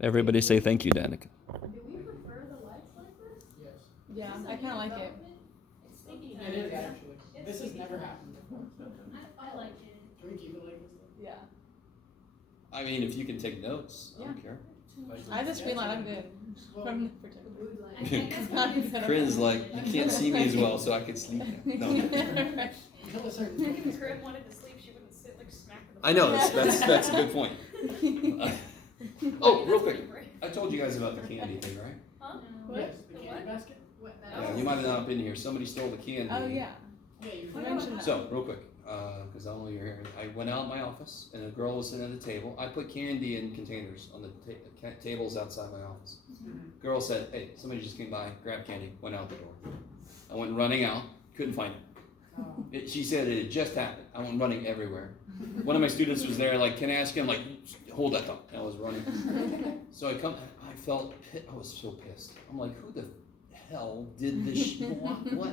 Everybody say thank you, Danica. Do we prefer the lights like this? Yes. Yeah, I kind of like it. It's sticky. It is actually. This has never happened before. I like it. Can we keep it like this? Yeah. I mean, if you can take notes, I don't care. I just feel like I'm good. From Corinne's like, you can't see me as well, so I could sleep. No. Until a certain point. If Corinne wanted to sleep, she wouldn't sit like smack in the I know, that's a good point. Oh, real quick. I told you guys about the candy thing, right? Huh? Yes, the The candy what? basket. Yeah, you might have not been here. Somebody stole the candy. Oh yeah. Yeah, you You mentioned that. So, real quick, because I don't know you're here. I went out of my office, and a girl was sitting at the table. I put candy in containers on the tables outside my office. Girl said, hey, somebody just came by, grabbed candy, went out the door. I went running out, couldn't find it. She said it had just happened. I went running everywhere. One of my students was there, like, can I ask him? Like, hold that thought. And I was running. So I was so pissed. I'm like, who the hell did this? What?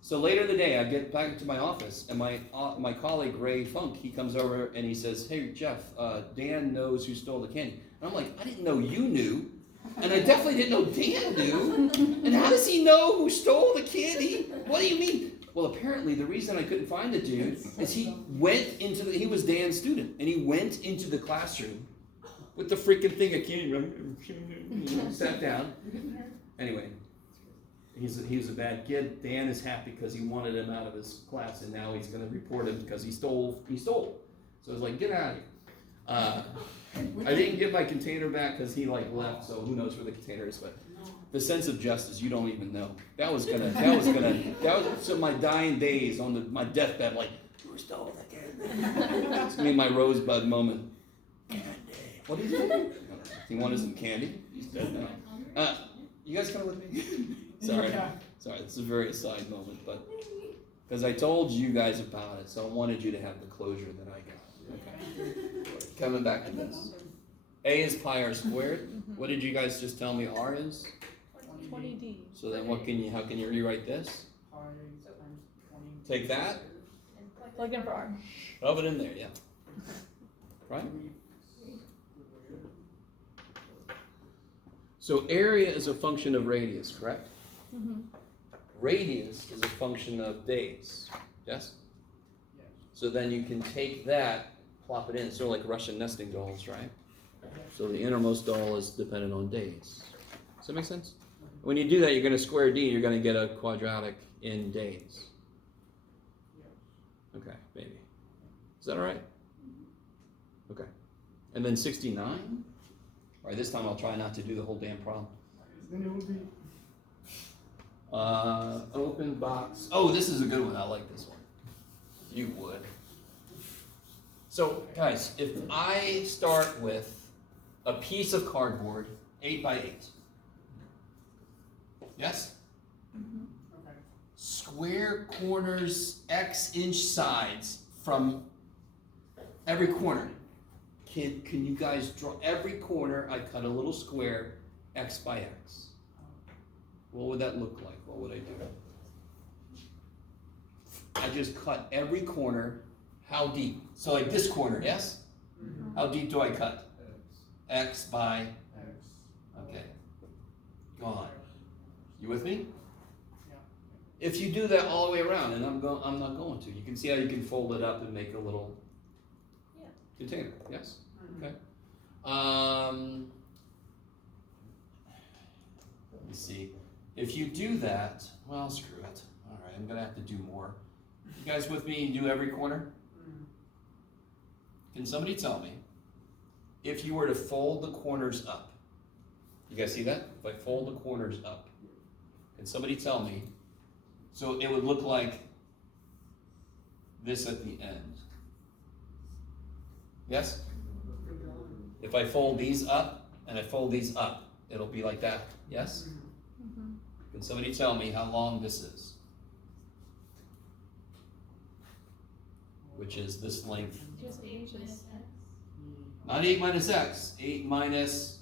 So later in the day, I get back to my office, and my colleague, Ray Funk, he comes over and he says, hey, Jeff, Dan knows who stole the candy. And I'm like, I didn't know you knew. And I definitely didn't know Dan knew. And how does he know who stole the candy? What do you mean? Well, apparently the reason I couldn't find the dude is he was Dan's student, and he went into the classroom with the freaking thing of candy, sat down. Anyway, he was a bad kid. Dan is happy because he wanted him out of his class, and now he's going to report him because he stole. So I was like, get out of here. I didn't get my container back because he left, so who knows where the container is, but the sense of justice, you don't even know. That was so my dying days on my deathbed, like, who stole the candy? It's me, my rosebud moment. Candy. What did he do? He wanted some candy? He's dead now. You guys coming with me? Sorry, this is a very aside moment, but because I told you guys about it, so I wanted you to have the closure that I got. Okay. Coming back to this. A is pi r squared. What did you guys just tell me R is? 20D. So then how can you rewrite this? Pi times 20. Take that, Plug in for R. rub it in there, yeah. Right? So area is a function of radius, correct? Mm-hmm. Radius is a function of days, yes? Yes. So then you can take that, plop it in, sort of like Russian nesting dolls, right? So the innermost doll is dependent on days. Does that make sense? When you do that, you're going to square D, you're going to get a quadratic in days. Okay, maybe. Is that all right? Okay. And then 69? All right, this time I'll try not to do the whole damn problem. Then it would be. Open box. Oh, this is a good one. I like this one. You would. So, guys, if I start with a piece of cardboard, 8 by 8. Yes? Mm-hmm. Okay. Square corners, X-inch sides from every corner. Can you guys draw every corner? I cut a little square, X by X. What would that look like? What would I do? I just cut every corner. How deep? So like this corner, yes? Mm-hmm. How deep do I cut? X by X. Okay. Go on. You with me? Yeah. If you do that all the way around, and I'm not going to. You can see how you can fold it up and make a little container. Yes. Mm-hmm. Okay. Let me see. If you do that, well, screw it. All right, I'm gonna have to do more. You guys with me? Do every corner. Mm-hmm. Can somebody tell me if you were to fold the corners up? You guys see that? If I fold the corners up, can somebody tell me? So it would look like this at the end. Yes? If I fold these up and I fold these up, it'll be like that. Yes? Mm-hmm. Can somebody tell me how long this is? Which is this length. Just 8 minus X. Not 8 minus X. 8 minus,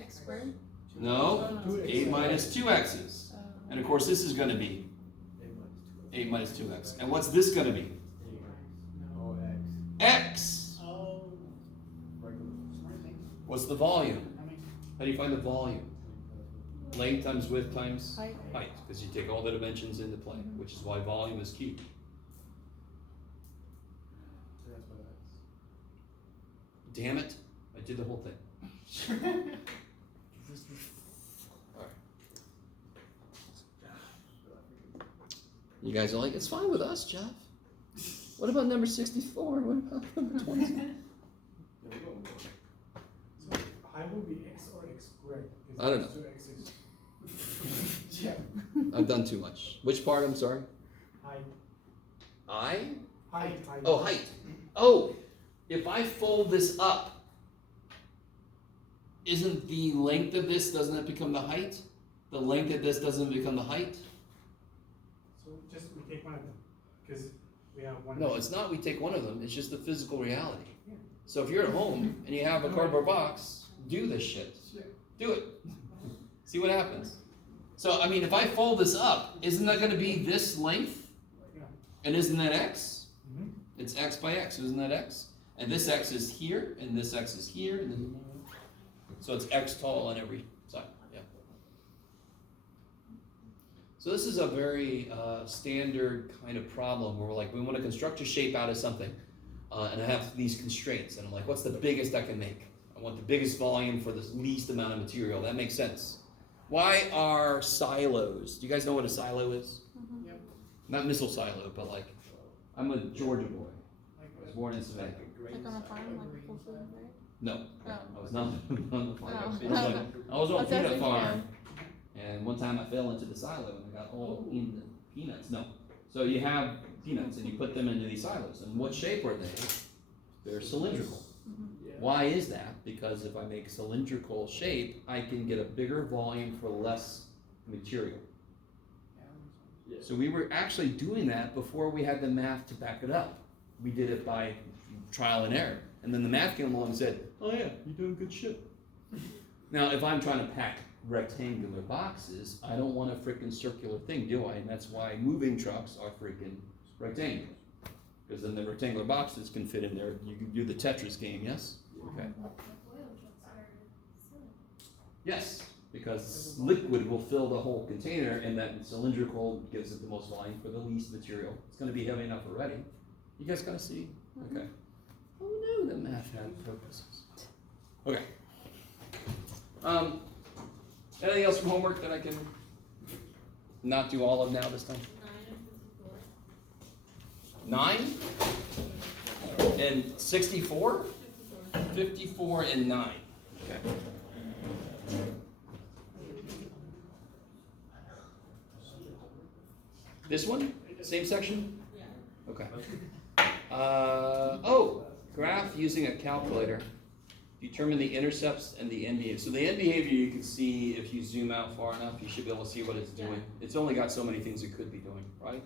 X squared? no, 8 minus 2X's. And of course this is going to be 8 minus 2X. And what's this going to be? No, X. X. Oh. Smart thing. What's the volume? I mean, How do you find the volume? Length times width times Height. height, because you take all the dimensions into play, which is why volume is cubed. so that's what that Damn it, I did the whole thing. Alright. You guys are like, it's fine with us, Jeff. What about number 64? What about number 20? So height will be x or x squared? I don't know. Two x's. Yeah. I've done too much. Which part, I'm sorry? Height. Height? Height. Oh, height. Oh, if I fold this up, isn't the length of this, doesn't that become the height? The length of this doesn't become the height? So just we take one of them, because we have one. No, it's not we take one of them, it's just the physical reality. Yeah. So if you're at home and you have a cardboard box, do this shit. Yeah. Do it. See what happens. So, I mean, if I fold this up, isn't that gonna be this length? Yeah. And isn't that x? Mm-hmm. It's x by x, isn't that x? And this x is here, and this x is here, and then, so it's x tall on every side, yeah. So this is a very standard kind of problem where we're like, we want to construct a shape out of something, and I have these constraints, and I'm like, what's the biggest I can make? I want the biggest volume for the least amount of material. That makes sense. Why are silos? Do you guys know what a silo is? Mm-hmm. Yep. Not missile silo, but like, I'm a Georgia boy. I was born in Savannah. Like on a farm, like full food, right? No, Oh. I was not on the farm. Oh. I was on a That's what I peanut was farm, and one time I fell into the silo and I got all in the peanuts. No, so you have peanuts and you put them into these silos. And what shape are they? They're cylindrical. Why is that? Because if I make cylindrical shape, I can get a bigger volume for less material. So we were actually doing that before we had the math to back it up. We did it by trial and error. And then the math came along and said, oh yeah, you're doing good shit. Now, if I'm trying to pack rectangular boxes, I don't want a freaking circular thing, do I? And that's why moving trucks are freaking rectangular. Because then the rectangular boxes can fit in there. You can do the Tetris game, yes? Okay. Yes, because liquid will fill the whole container, and that cylindrical gives it the most volume for the least material. It's going to be heavy enough already. You guys kind of see? Okay. Oh no, the math had purposes. Okay. Anything else from homework that I can not do all of now this time? 9 and 64? 54 and 9. Okay. This one? Same section? Yeah. Okay. Graph using a calculator. Determine the intercepts and the end behavior. So the end behavior you can see if you zoom out far enough, you should be able to see what it's doing. It's only got so many things it could be doing, right?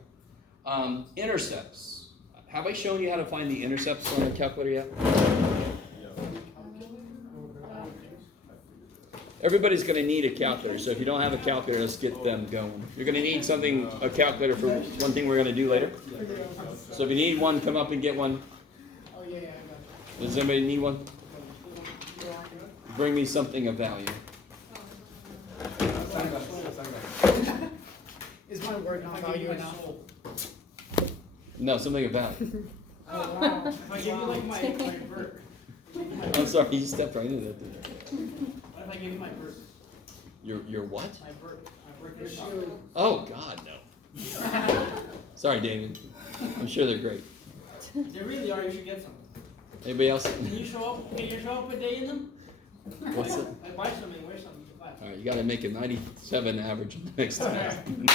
Intercepts. Have I shown you how to find the intercepts on the calculator yet? Everybody's going to need a calculator, so if you don't have a calculator, let's get them going. You're going to need something, a calculator for one thing we're going to do later. So if you need one, come up and get one. Oh, yeah, I got it. Does anybody need one? Bring me something of value. Is my word not value enough? No, something of value. Oh, wow. If I give you like my bird. I'm sorry, you stepped right into that. What if I give you my bird? Your what? My bird. My bird shoe. Oh God, no. Sorry, David. I'm sure they're great. They really are. You should get some. Anybody else? Can you show up? Can you show up a day in them? What's it? I buy some and wear some. You can buy. All right, you got to make a 97 average next time. You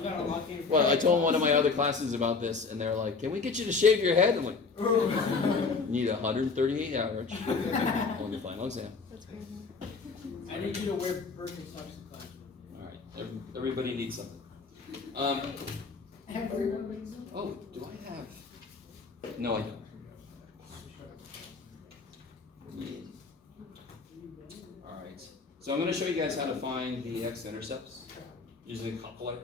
gotta lock in. Well, I told one of my other classes about this, and they're like, "Can we get you to shave your head?" I'm like, "You need a 138 average on your final exam." That's crazy. I need you to wear birthday socks in class. All right, everybody needs something. Oh, do I have? No, I don't. Yeah. All right. So I'm going to show you guys how to find the x-intercepts using a calculator.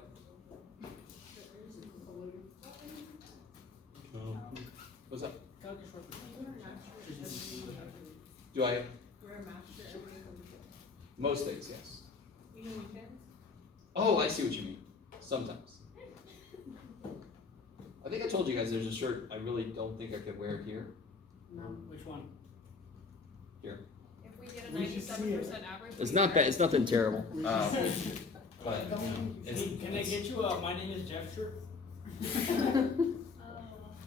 What's up? Do I? We're a master every weekend. Most days, yes. Even weekends? Oh, I see what you mean. Sometimes. I think I told you guys there's a shirt I really don't think I could wear here. No, which one? Here. If we get a We should see 97% it. average. It's we not are- bad. It's nothing terrible. We But Can I get you a My Name is Jeff shirt?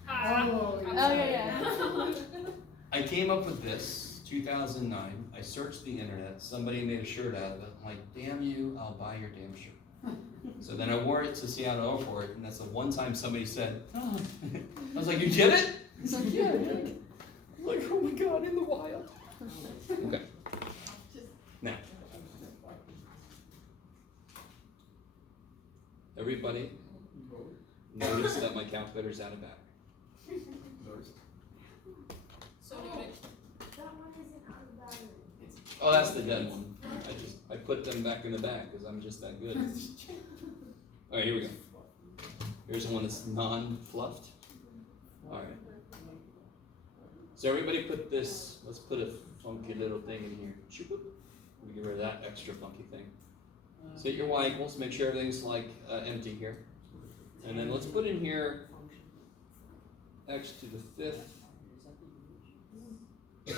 Ah, Oh, I'm yeah, sorry. yeah. I came up with this 2009. I searched the internet. Somebody made a shirt out of it. I'm like, damn you! I'll buy your damn shirt. So then I wore it to Seattle Airport, and that's the one time somebody said, oh. I was like, you get it? He's like, yeah. I'm like, oh my god, in the wild. Okay. Now, everybody notice that my calculator's out of battery. So noted. That one isn't out of battery. Oh, that's the dead one. I put them back in the bag because I'm just that good. All right, here we go. Here's one that's non-fluffed. All right. So everybody put this. Let's put a funky little thing in here. Let me get rid of that extra funky thing. So hit your y equals. Make sure everything's like empty here. And then let's put in here x to the 5th.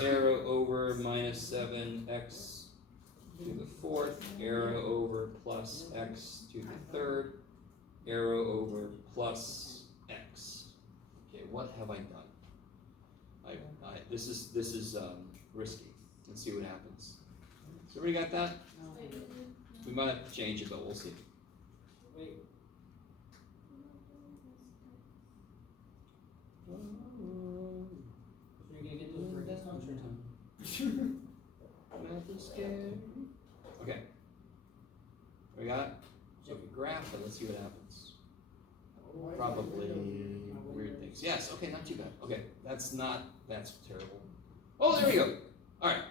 Arrow over minus 7 x to the 4th, arrow over plus x to the 3rd, arrow over plus x. Okay, what have I done? This is risky. Let's see what happens. So everybody got that? We might have to change it, but we'll see. Wait. So you're gonna get those birthday songs? Math is scary. Okay. We got it? So if we graph it, let's see what happens. Probably weird things. Yes, okay, not too bad. Okay, that's terrible. Oh, there we go. Alright,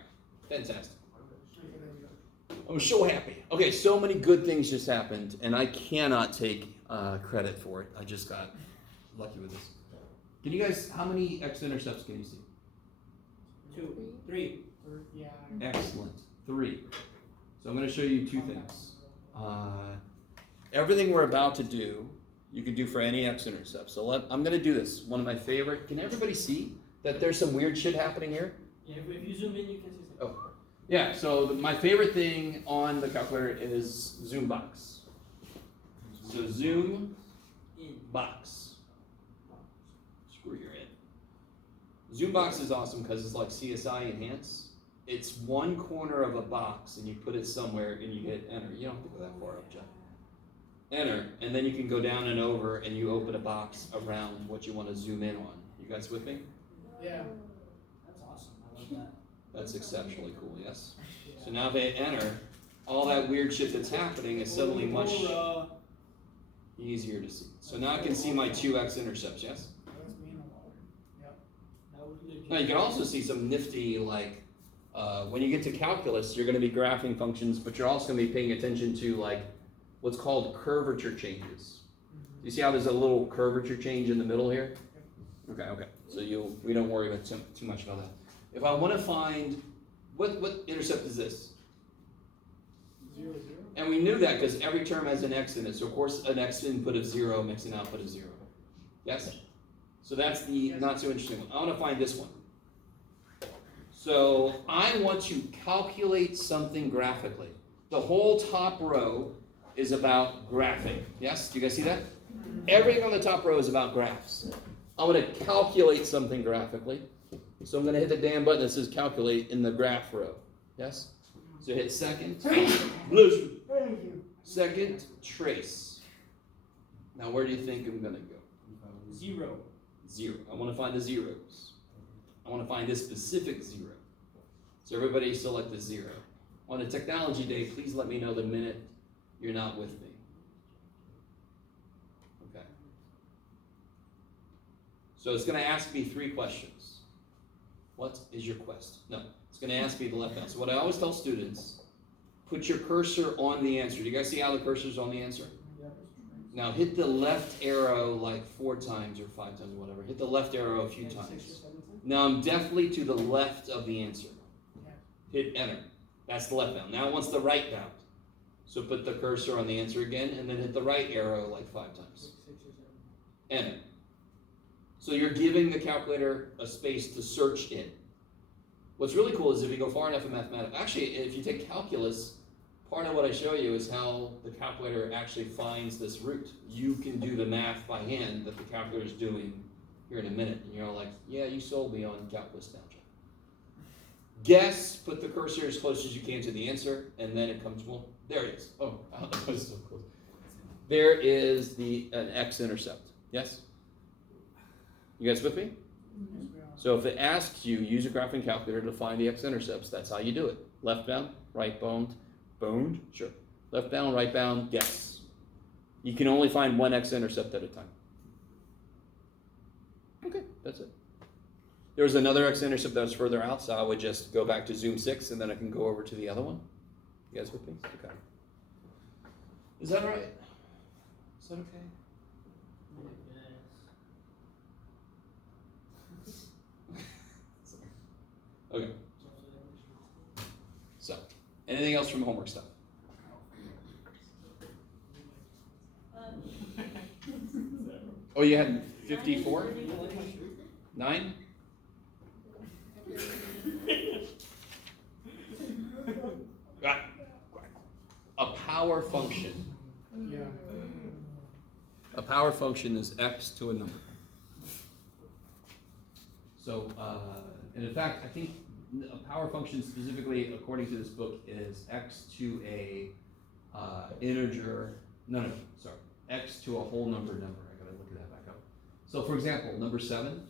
fantastic. I'm so happy. Okay, so many good things just happened, and I cannot take credit for it. I just got lucky with this. Can you guys, how many x-intercepts can you see? 2, 3. Yeah. Excellent. 3. So I'm going to show you 2 things. Everything we're about to do, you can do for any x-intercept. So I'm going to do this. One of my favorite. Can everybody see that there's some weird shit happening here? Yeah, if you zoom in, you can see something. Oh. Yeah, so my favorite thing on the calculator is zoom box. So zoom In. box. Screw your head. Zoom box is awesome because it's like CSI enhance. It's one corner of a box and you put it somewhere and you hit enter. You don't have to go that far up, Jeff. Enter, and then you can go down and over and you open a box around what you want to zoom in on. You guys with me? Yeah. That's awesome. I love that. That's exceptionally cool, yes? So now if I hit enter, all that weird shit that's happening is suddenly much easier to see. So now I can see my 2 x-intercepts, yes? That's me in the water. Yep. That was legit. Now you can also see some nifty, like, when you get to calculus, you're going to be graphing functions, but you're also going to be paying attention to, like, what's called curvature changes. You see how there's a little curvature change in the middle here? Okay. So we don't worry about too much about that. If I want to find, what intercept is this? 0, 0. And we knew that because every term has an x in it. So of course an x input of 0 makes an output of 0. Yes? So that's the not so interesting one. I want to find this one. So I want to calculate something graphically. The whole top row is about graphing. Yes? Do you guys see that? Everything on the top row is about graphs. I want to calculate something graphically. So I'm going to hit the damn button that says calculate in the graph row. Yes? So hit second. Bless you. Thank you. Second, trace. Now where do you think I'm going to go? 0. 0. I want to find the zeros. I want to find this specific 0. So everybody select the 0. On a technology day, please let me know the minute you're not with me. Okay. So it's going to ask me 3 questions. What is your quest? No, it's going to ask me the left down. So what I always tell students, put your cursor on the answer. Do you guys see how the cursor's on the answer? Now hit the left arrow like 4 times or 5 times or whatever. Hit the left arrow a few times. Now I'm definitely to the left of the answer. hit enter. That's the left bound. Now it wants the right bound. So put the cursor on the answer again, and then hit the right arrow like 5 times. 6 or 7. Enter. So you're giving the calculator a space to search in. What's really cool is if you go far enough in mathematics, actually, if you take calculus, part of what I show you is how the calculator actually finds this root. You can do the math by hand that the calculator is doing here in a minute. And you're all like, yeah, you sold me on calculus now, Jeff. Guess, put the cursor as close as you can to the answer, and then it comes, well, there it is. Oh, that was so close. There is an x-intercept. Yes? You guys with me? So if it asks you, use a graphing calculator to find the x-intercepts, that's how you do it. Left bound, right bound, sure. Left bound, right bound, guess. You can only find one x-intercept at a time. Okay, that's it. There's another x-intercept that was further out, so I would just go back to zoom 6 and then I can go over to the other one. You guys with me? Okay. Is that right? Is that okay? Okay. So, anything else from homework stuff? Oh, you had 54? 9? A power function. Yeah. A power function is x to a number. So, and in fact, I think a power function specifically, according to this book, is x to a integer. No, sorry, x to a whole number. I gotta look at that back up. So, for example, number 7.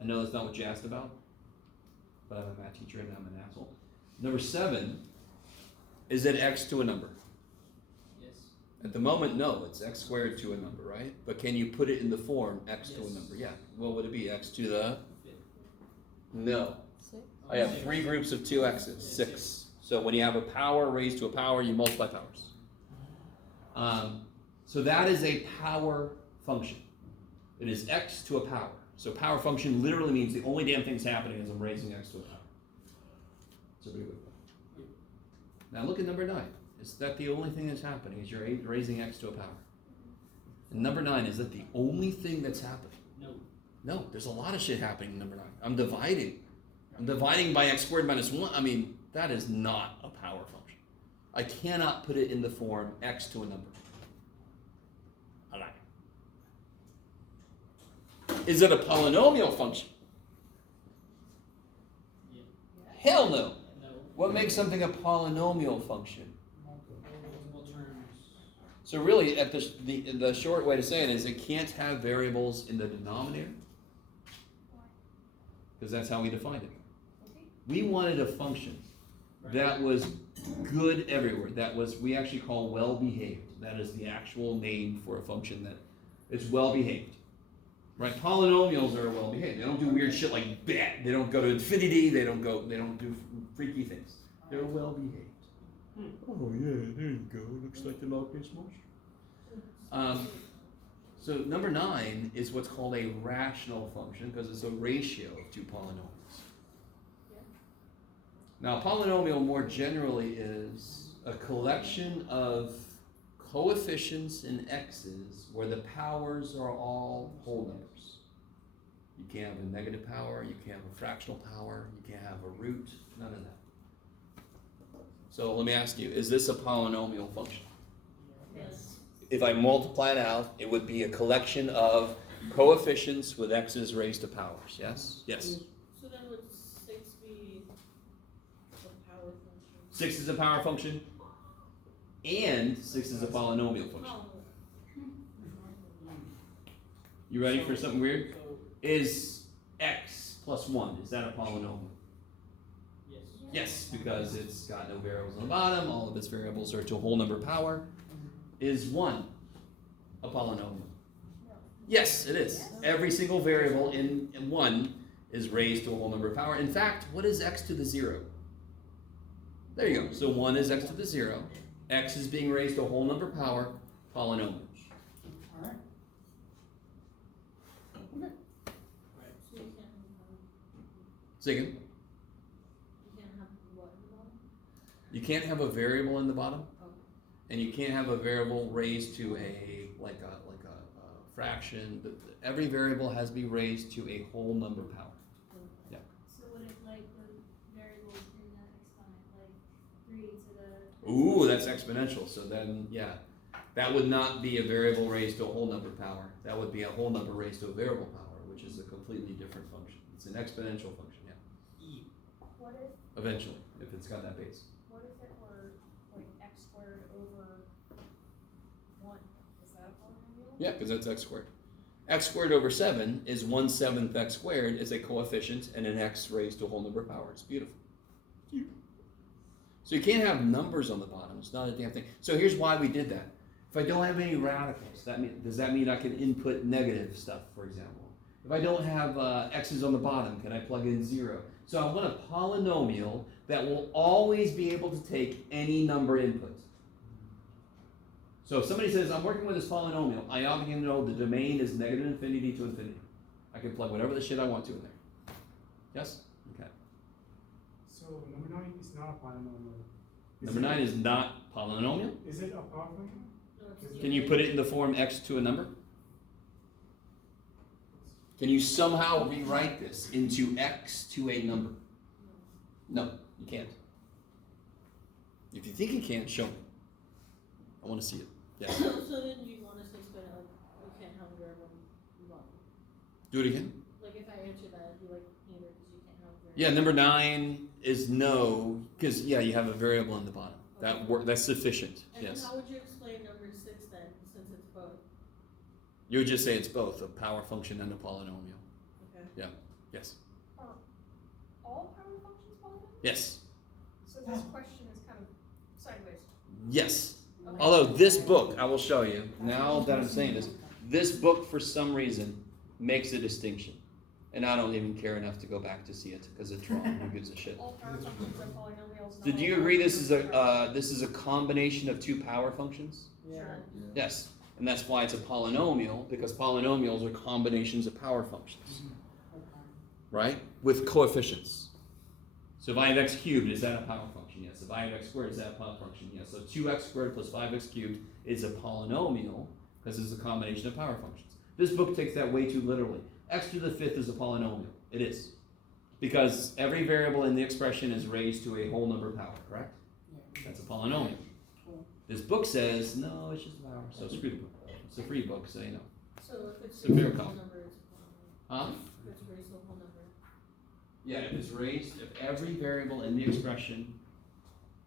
I know that's not what you asked about, but I'm a math teacher and I'm an asshole. Number 7, is it x to a number? Yes. At the moment, no, it's x squared to a number, right? But can you put it in the form x to a number? Yeah. What would it be? X to the? No. 6. I have 3 groups of 2 x's, 6. So when you have a power raised to a power, you multiply powers. So that is a power function. It is x to a power. So power function literally means the only damn thing's happening is I'm raising x to a power. So pretty good. Now look at number 9. Is that the only thing that's happening? Is you're raising x to a power? And number 9, is that the only thing that's happening? No. No, there's a lot of shit happening in number 9. I'm dividing. I'm dividing by x squared minus 1. I mean, that is not a power function. I cannot put it in the form x to a number. I like it. Is it a polynomial function? Yeah. Hell no. No. What makes something a polynomial function? Multiple terms. So really, at the short way to say it is it can't have variables in the denominator, because that's how we defined it. We wanted a function that was good everywhere. That was, we actually call well-behaved. That is the actual name for a function that is well-behaved. Right? Polynomials are well-behaved. They don't do weird shit like that. They don't go to infinity. They don't do freaky things. They're well-behaved. Oh yeah, there you go. Looks like the Maltese monster. So number 9 is what's called a rational function because it's a ratio of 2 polynomials. Now, a polynomial more generally is a collection of coefficients in x's where the powers are all whole numbers. You can't have a negative power, you can't have a fractional power, you can't have a root, none of that. So let me ask you, is this a polynomial function? Yes. If I multiply it out, it would be a collection of coefficients with x's raised to powers, yes? Yes. So then would 6 be a power function? 6 is a power function, and 6 is a polynomial function. Oh, You ready for something weird? So, Is x plus 1, is that a polynomial? yes. Yes, because it's got no variables on the bottom, all of its variables are to a whole number power. Is 1 a polynomial? Yes, it is. Every single variable in 1 is raised to a whole number power. In fact, what is x to the 0? There you go. So 1 is x to the 0. X is being raised to a whole number power, polynomial. Alright. Okay. so you can't have, Second, you can't have what? You can't have a variable in the bottom, and you can't have a variable raised to a fraction. But every variable has to be raised to a whole number power. So what if like the variables in the exponent, like 3 to the. Ooh, that's exponential. So then, yeah, that would not be a variable raised to a whole number power. That would be a whole number raised to a variable power, which is a completely different function. It's an exponential function, yeah. What if, Eventually, if it's got that base. what if it were like x squared over 1? Is that a polynomial? Yeah, because that's x squared. X squared over 7 is 1/7 x squared is a coefficient and an x raised to a whole number power. It's beautiful. So you can't have numbers on the bottom. It's not a damn thing. So here's why we did that. If I don't have any radicals, does that mean I can input negative stuff, for example? If I don't have x's on the bottom, can I plug in 0? So I want a polynomial that will always be able to take any number input. So if somebody says, I'm working with this polynomial, I obviously know the domain is negative infinity to infinity. I can plug whatever the shit I want to in there. Yes? Okay. So number 9 is not a polynomial. Number 9 is not polynomial. Is it a power function? No, it's Can you put it in the form x to a number? Can you somehow rewrite this into x to a number? No, you can't. If you think you can, show me. I want to see it. Yes. So then you want us to explain it like you can't have a variable you want. Do it again. Like if I answer that, you like neither because you can't have a variable. Yeah, number 9 is no, because yeah, you have a variable in the bottom. That's sufficient. And Yes. then how would you explain number 6 then, since it's both? You would just say it's both a power function and a polynomial. Okay. Yes. Are all power functions polynomials? Yes. So this question is kind of sideways. Yes. Okay. Although this book, I will show you, now that I'm saying this book for some reason makes a distinction. And I don't even care enough to go back to see it because it's wrong. Who gives a shit? All power functions are polynomials. not Did you all agree power this is functions a combination of 2 power functions? Yeah. Sure. Yes. And that's why it's a polynomial, because polynomials are combinations of power functions, right? With coefficients. So if I have x cubed, is that a power function? Yes. If I have x squared, is that a power function? Yes. So 2x squared plus 5x cubed is a polynomial because it's a combination of power functions. This book takes that way too literally. X to the 5th is a polynomial. It is. Because every variable in the expression is raised to a whole number power, correct? That's a polynomial. This book says, no, it's just a power. So screw the book. It's a free book, so you know. So if it's It's a fair raised to a whole call. number, it's a polynomial. Huh? If it's raised to a whole number. Yeah, if it's raised, if every variable in the expression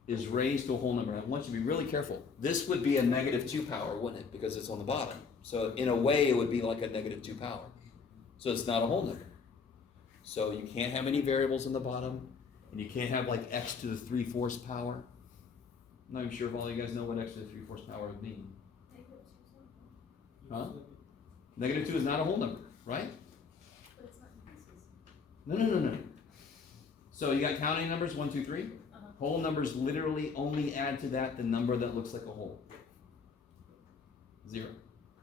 is raised to a whole number, I want you to be really careful. This would be a negative 2 power, wouldn't it? Because it's on the bottom. So in a way, it would be like a negative 2 power. So it's not a whole number. So you can't have any variables in the bottom, and you can't have like x to the 3/4 power. I'm not even sure if all you guys know what x to the 3/4 power would mean. Huh? Negative 2 is not a whole number, right? But it's not in pieces. No. So you got counting numbers, 1, 2, 3. Uh-huh. Whole numbers literally only add to that the number that looks like a whole. 0.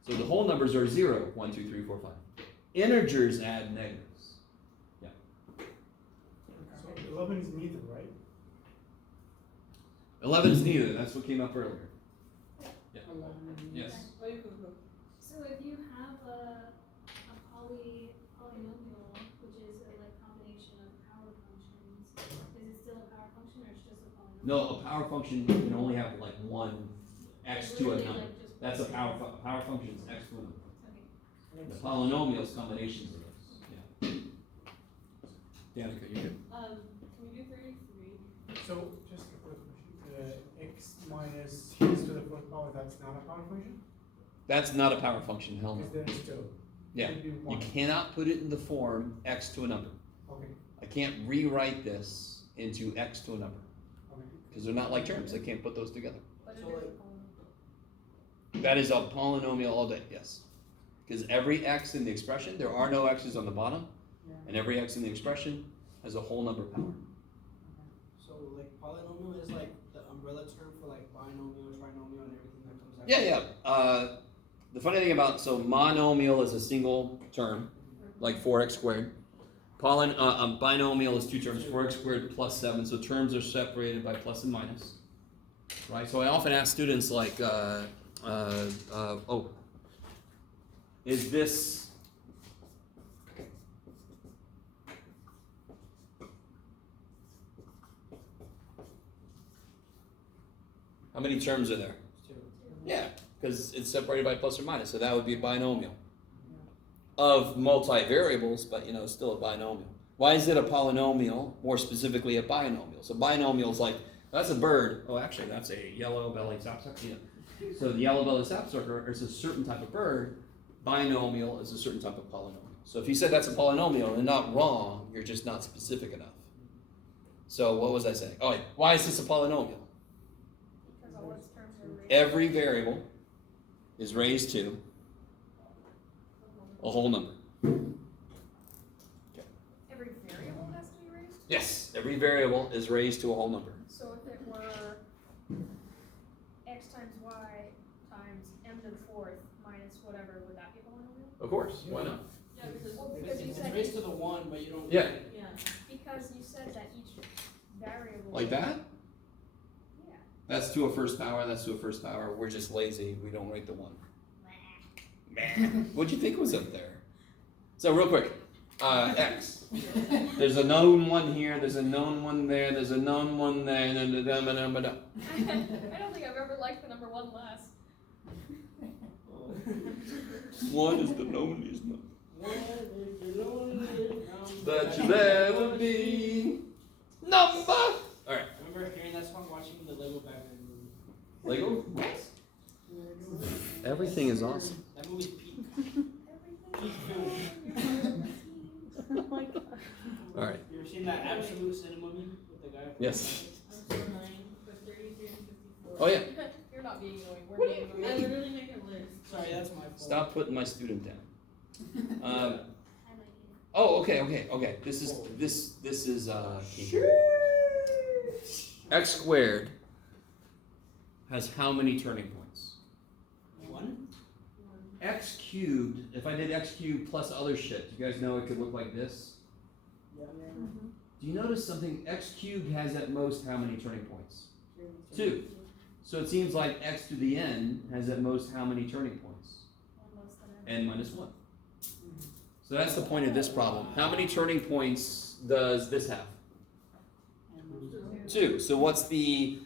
So the whole numbers are 0, 1, 2, 3, 4, 5. Integers add negatives. So 11 is neither, right? 11 is neither. That's what came up earlier. Yeah. Yes. Oh, you can go. So if you have a polynomial, which is a like combination of power functions, is it still a power function or it's just a polynomial? No, a power function you can only have like one x to a Literally, number. like, just That's a one. power function is x to a number. Okay. The polynomial is combinations of those. Yeah. Danica, you're good. Can we do 33? So just a quick question. X minus x to the 4th power, that's not a power function? That's not a power function, hell no. Because then it's 2. Yeah. It'd be You 1. cannot put it in the form x to a number. Okay, I can't rewrite this into x to a number okay. because they're not like terms. I can't put those together. But it So, is a like- polynomial. That is a polynomial all day, yes. Because every x in the expression, there are no x's on the bottom, and every x in the expression has a whole number power. So like polynomial is like the umbrella term for like binomial, trinomial, and everything that comes after. Yeah. The funny thing about, so monomial is a single term, like 4x squared. Binomial is two terms, 4x squared plus 7, so terms are separated by plus and minus. Right? So I often ask students like, is this how many terms are there? Yeah, because it's separated by plus or minus, so that would be a binomial. Of multivariables, but still a binomial. Why is it a polynomial? More specifically, a binomial. So binomial is like, that's a bird. Oh, actually, that's a yellow-bellied sapsucker. Yeah. So the yellow-bellied sapsucker is a certain type of bird. Binomial is a certain type of polynomial. So if you said that's a polynomial and not wrong, you're just not specific enough. So what was I saying? Oh, wait. Why is this a polynomial? Because all its terms are raised. Every variable is raised to a whole number. Every variable has to be raised? Yes, every variable is raised to a whole number. So if it were x times y times m to the fourth minus whatever, would that be a polynomial? Of course, why not? Yeah, because, Well, because you It's said, raised to the 1, but you don't. Yeah. yeah. because you said that each variable. Like that? Yeah. That's to a first power, that's to a first power. We're just lazy, we don't rate the one. What'd you think was up there? So real quick, x. There's a known one here, there's a known one there, there's a known one there, I don't think I've ever liked the number 1 less. One is the loneliest number What is the loneliest that number? you'll ever be. Number! Alright. I remember hearing that song watching the Lego Batman movie. Lego? What? Everything is awesome. That movie's peak. Oh my god. Alright. You ever seen that Absolute Cinema movie with the guy? From Yes. I'm so 9 for 33 and 54. Oh yeah. You're not being annoying. We're What? being I annoying. literally make a list. Sorry, that's my fault. Stop putting my student down. I like it. Oh, okay. This is key. X squared has how many turning points? 1? X cubed, if I did x cubed plus other shit, you guys know it could look like this? Yeah. Do you notice something? X cubed has at most how many turning points? 2. So it seems like x to the n has at most how many turning points? Almost an end. N minus 1. So that's the point of this problem. How many turning points does this have? 2. So what's the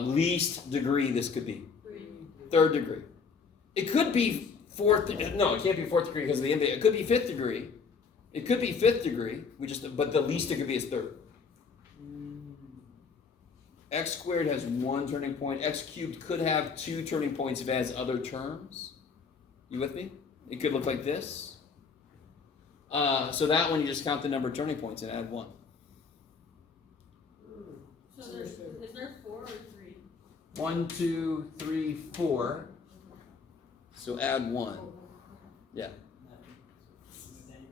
least degree this could be? 3. 3rd degree. It could be 4th. No, it can't be 4th degree because of the NBA. It could be 5th degree. It could be 5th degree. But the least it could be is 3rd. X squared has 1 turning point. X cubed could have 2 turning points if it has other terms. You with me? It could look like this. So that one you just count the number of turning points and add 1. So is there 4 or 3? 1, 2, 3, 4. So add 1. Yeah. And then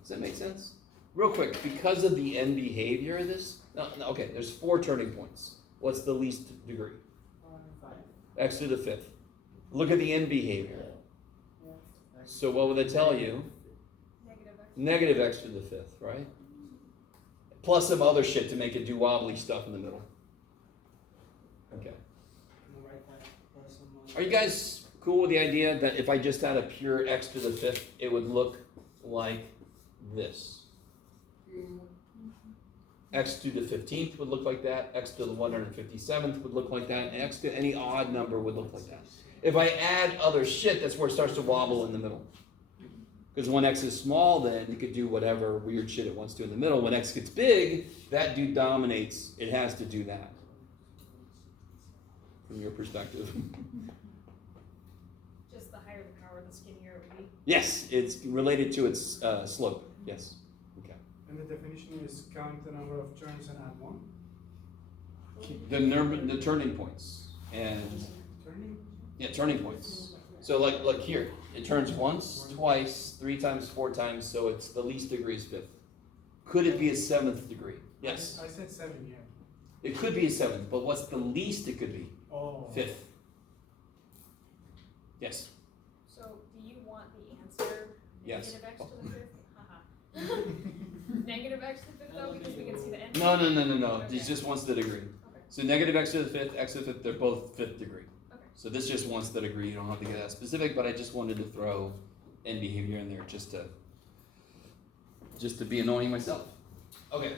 Does that make sense? Real quick, because of the end behavior of this, okay, there's 4 turning points. What's the least degree? 5. X to the 5th. Look at the end behavior. So what would they tell you? Negative x. Negative x to the 5th, right? Plus some other shit to make it do wobbly stuff in the middle. Okay. Are you guys cool with the idea that if I just had a pure x to the 5th, it would look like this? X to the 15th would look like that, x to the 157th would look like that, and x to any odd number would look like that. If I add other shit, that's where it starts to wobble in the middle. Because when x is small, then it could do whatever weird shit it wants to in the middle. When x gets big, that dude dominates. It has to do that. From your perspective. Just the higher the power, the skinnier it would be. Yes, it's related to its slope. Yes. Okay. And the definition is count the number of turns and add 1. The turning points and Turning? yeah, turning points. So like here, it turns once, twice, 3 times, 4 times. So it's the least degree is 5th. Could it be a 7th degree? Yes. I said 7, yeah. It could be a 7th, but what's the least it could be? Oh. 5th. Yes. So do you want the answer Yes. Negative x to the fifth, haha. Negative x to the fifth though, because we can see the end. No. Okay. He just wants the degree. Okay. So negative x to the fifth, x to the fifth, they're both fifth degree. Okay. So this just wants the degree. You don't have to get that specific, but I just wanted to throw end behavior in there just to be annoying myself. Okay.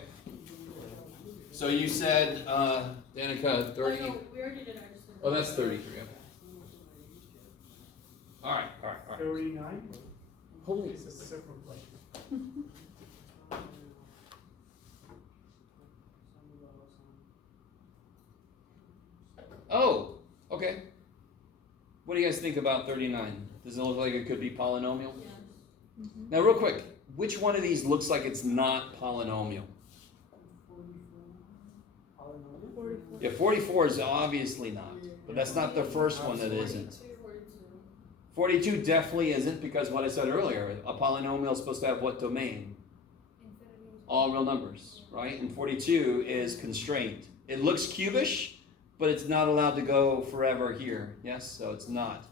So you said, Danica, 30. Oh, no, we already did. I just didn't. Oh, that's 33. Okay. All right. 39? Holy. It's a circle plate. Oh, okay. What do you guys think about 39? Does it look like it could be polynomial? Yeah. Now, real quick, which one of these looks like it's not polynomial? Yeah, 44 is obviously not, but that's not the first one that isn't. 42 definitely isn't, because what I said earlier, a polynomial is supposed to have what domain? Infinity. All real numbers, right? And 42 is constrained. It looks cubish, but it's not allowed to go forever here. Yes, so it's not.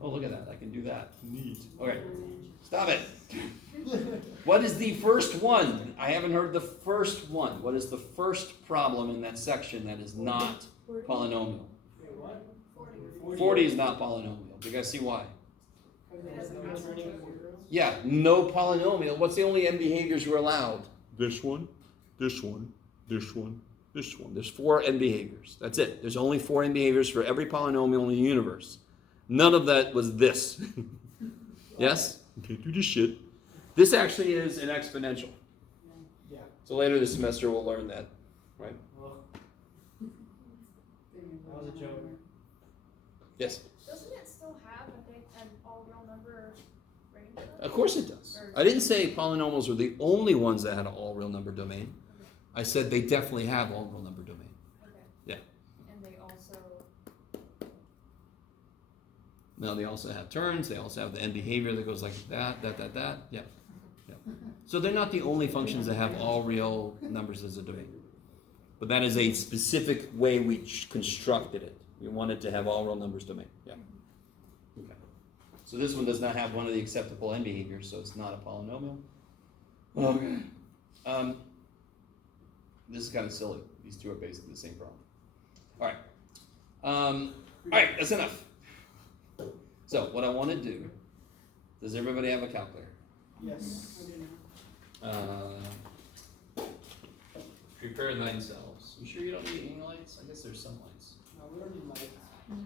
Oh, look at that, I can do that. Neat. Okay, stop it. What is the first one? I haven't heard the first one. What is the first problem in that section that is not polynomial? 40 is not polynomial. Do you guys see why? Yeah, no polynomial. What's the only end behaviors we're allowed? This one, this one, this one, this one. There's 4 end behaviors. That's it. There's only 4 end behaviors for every polynomial in the universe. None of that was this. Yes? You can't do this shit. This actually is an exponential. Yeah. So later this semester we'll learn that, right? Well, that was a joke. Yes? Doesn't it still have an all real number range? Of course it does. I didn't say polynomials are the only ones that had an all real number domain. I said they definitely have all real number domain. Okay. Yeah. And they also. Now they also have terms, they also have the end behavior that goes like that. Yeah. So they're not the only functions that have all real numbers as a domain. But that is a specific way we constructed it. We wanted to have all real numbers domain. Yeah. Okay. So this one does not have one of the acceptable end behaviors, so it's not a polynomial. Okay. This is kind of silly. These two are basically the same problem. All right, that's enough. So what I want to do, does everybody have a calculator? Yes. Prepare themselves. You sure you don't need any lights? I guess there's some lights. No, we don't need lights. No.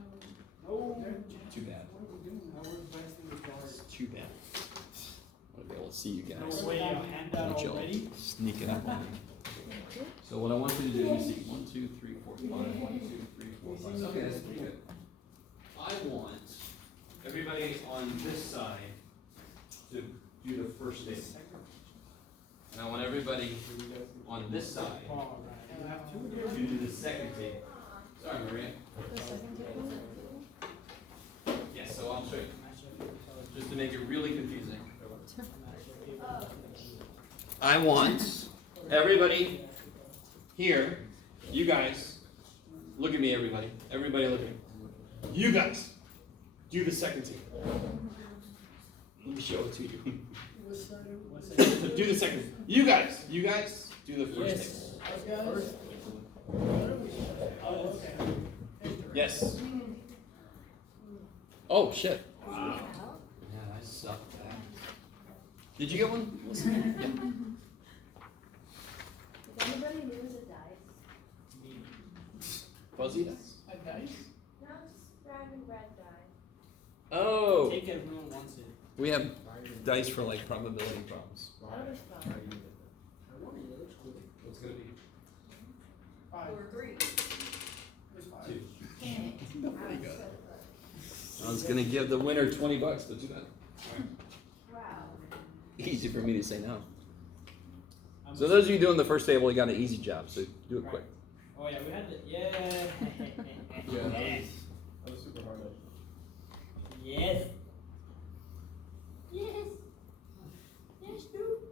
No. Too bad. What are we doing? Now we're investing in cars. It's too bad. I want to be able to see you guys. No way, a handout Want y'all already? sneaking up on me. So what I want you to do, let me see, 1, 2, 3, 4, 5, 1, 2, 3, 4, 5. Okay, that's pretty good. I want everybody on this side to do the first table. And I want everybody on this side All right. You have two to here. do the second table. Sorry, Maria. Yes, so I'll show you, just to make it really confusing. I want everybody here, you guys, look at me, everybody. Everybody look at me. You guys, do the second table. Let me show it to you. Do the second. You guys, do the first table. Yes. Oh, shit. Wow. Yeah, I suck at that. Did you get one? Listen. Yeah. Does anybody use a dice? Fuzzy dice? A dice? No, just random red die. Oh. Take it if no one wants it. We have dice for like probability problems. That was fun. I want it. It looks cool. What's gonna be? 5. Or 3. There's 5. 2. There you go. I was gonna give the winner $20, but too bad. Wow. Easy for me to say no. So those of you doing the first table, you got an easy job, so do it quick. Oh yeah, we had to. Yeah. Yeah. That was super hard. Yes. Yes. Yes, dude.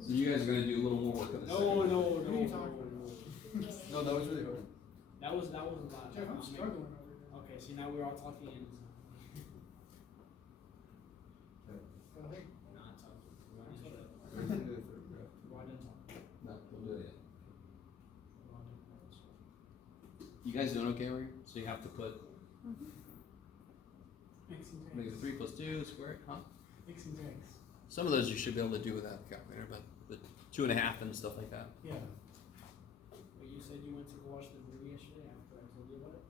So you guys are gonna do a little more work on this. No. What are you talking about? No, that was really hard. That was a lot. Jeff, I'm struggling over here. Okay, see now we're all talking in. Go ahead. Not talking. You guys doing okay over here? So you have to put X and negative 3 plus 2 squared, huh? X and X. Some of those you should be able to do without a calculator, but the 2.5 and stuff like that. Yeah. But you said you went to go watch the movie yesterday after I told you about it.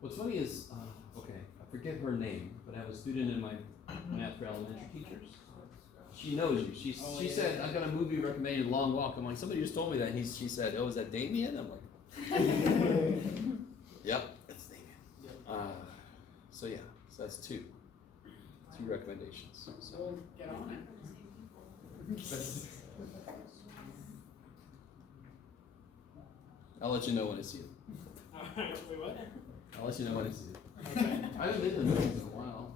What's funny is, okay, I forget her name, but I have a student in my math for elementary teachers. She knows you. She Yeah. said, I got a movie recommended, Long Walk. I'm like, somebody just told me that. And she said, oh, is that Damien? I'm like, yep, that's Damien. Yep. So yeah, so that's two recommendations. So get on it. I'll let you know when I see it. Alright, wait, what? I'll let you know when I see it. Okay. I haven't been to the movies in a while.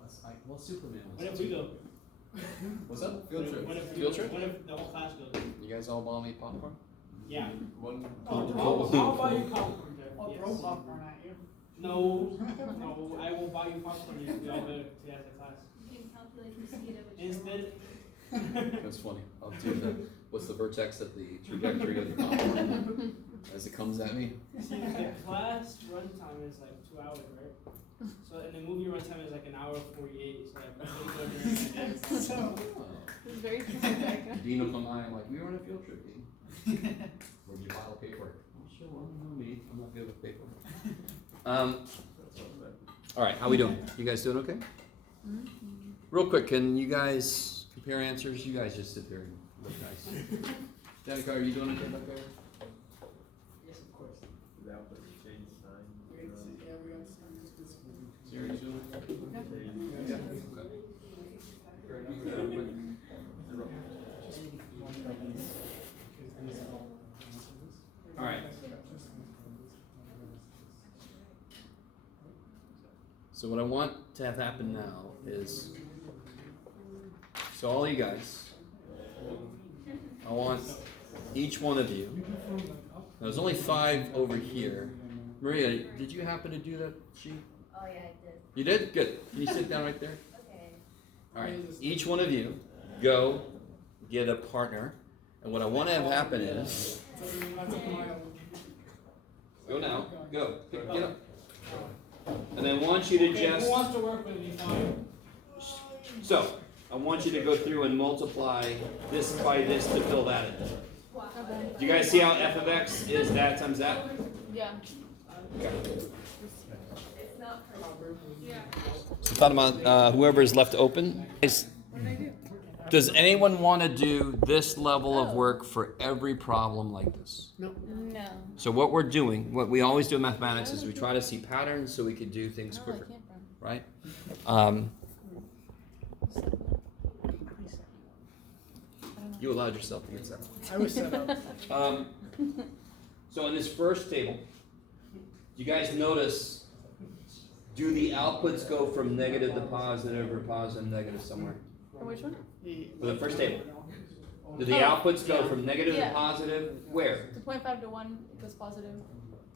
Well, Superman was. When if we go? What's up? Field trip. When if we Field go? trip? When if the whole class goes? You guys all bought me popcorn? Yeah. One. I'll buy you popcorn, Jeff. I'll Yes. throw popcorn at you. No, no, I will buy you popcorn if we all go to the class. You can calculate the speed at which Instead, That's funny. I'll do what's the vertex of the trajectory of the popcorn as it comes at me? see, the class run time is like 2 hours, right? So, and the movie run time is like 1 hour 48. So, like, I'm gonna go during the day. So, It's very specific. Dean will come by and like, we were on a field trip, Dean. Where'd you file paperwork? Oh, sure, well, you know me. I'm not good with paperwork. All right, how we doing? You guys doing okay? Real quick, can you guys compare answers? You guys just sit there and look nice. Danica, are you doing okay back there? Yes, of course. The output change sign. yeah, we got some. Sarah, you doing okay? All right. So what I want to have happen now is, so all you guys, I want each one of you, there's only 5 over here. Maria, did you happen to do that sheet? Oh, yeah, I did. You did? Good. Can you sit down right there? Okay. All right. Each one of you go get a partner, and what I want to have happen is, go now, go, get up. And I want you to Okay, just, who wants to work with me? Fine. so, I want you to go through and multiply this by this to fill that in. Okay. Do you guys see how f of x is that times that? Yeah. Okay. It's not perfect. Yeah. So Fatima, whoever is left open, does anyone want to do this level of work for every problem like this? No. So what we're doing, what we always do in mathematics is we try to see patterns so we can do things No, I quicker, can't run. right? You allowed yourself to get set. I was set up. So in this first table, you guys notice, do the outputs go from negative to positive or positive to negative somewhere? For which one? For the first table. Do the outputs go from negative to Yeah. positive? Where? The 0.5 to 1 equals positive.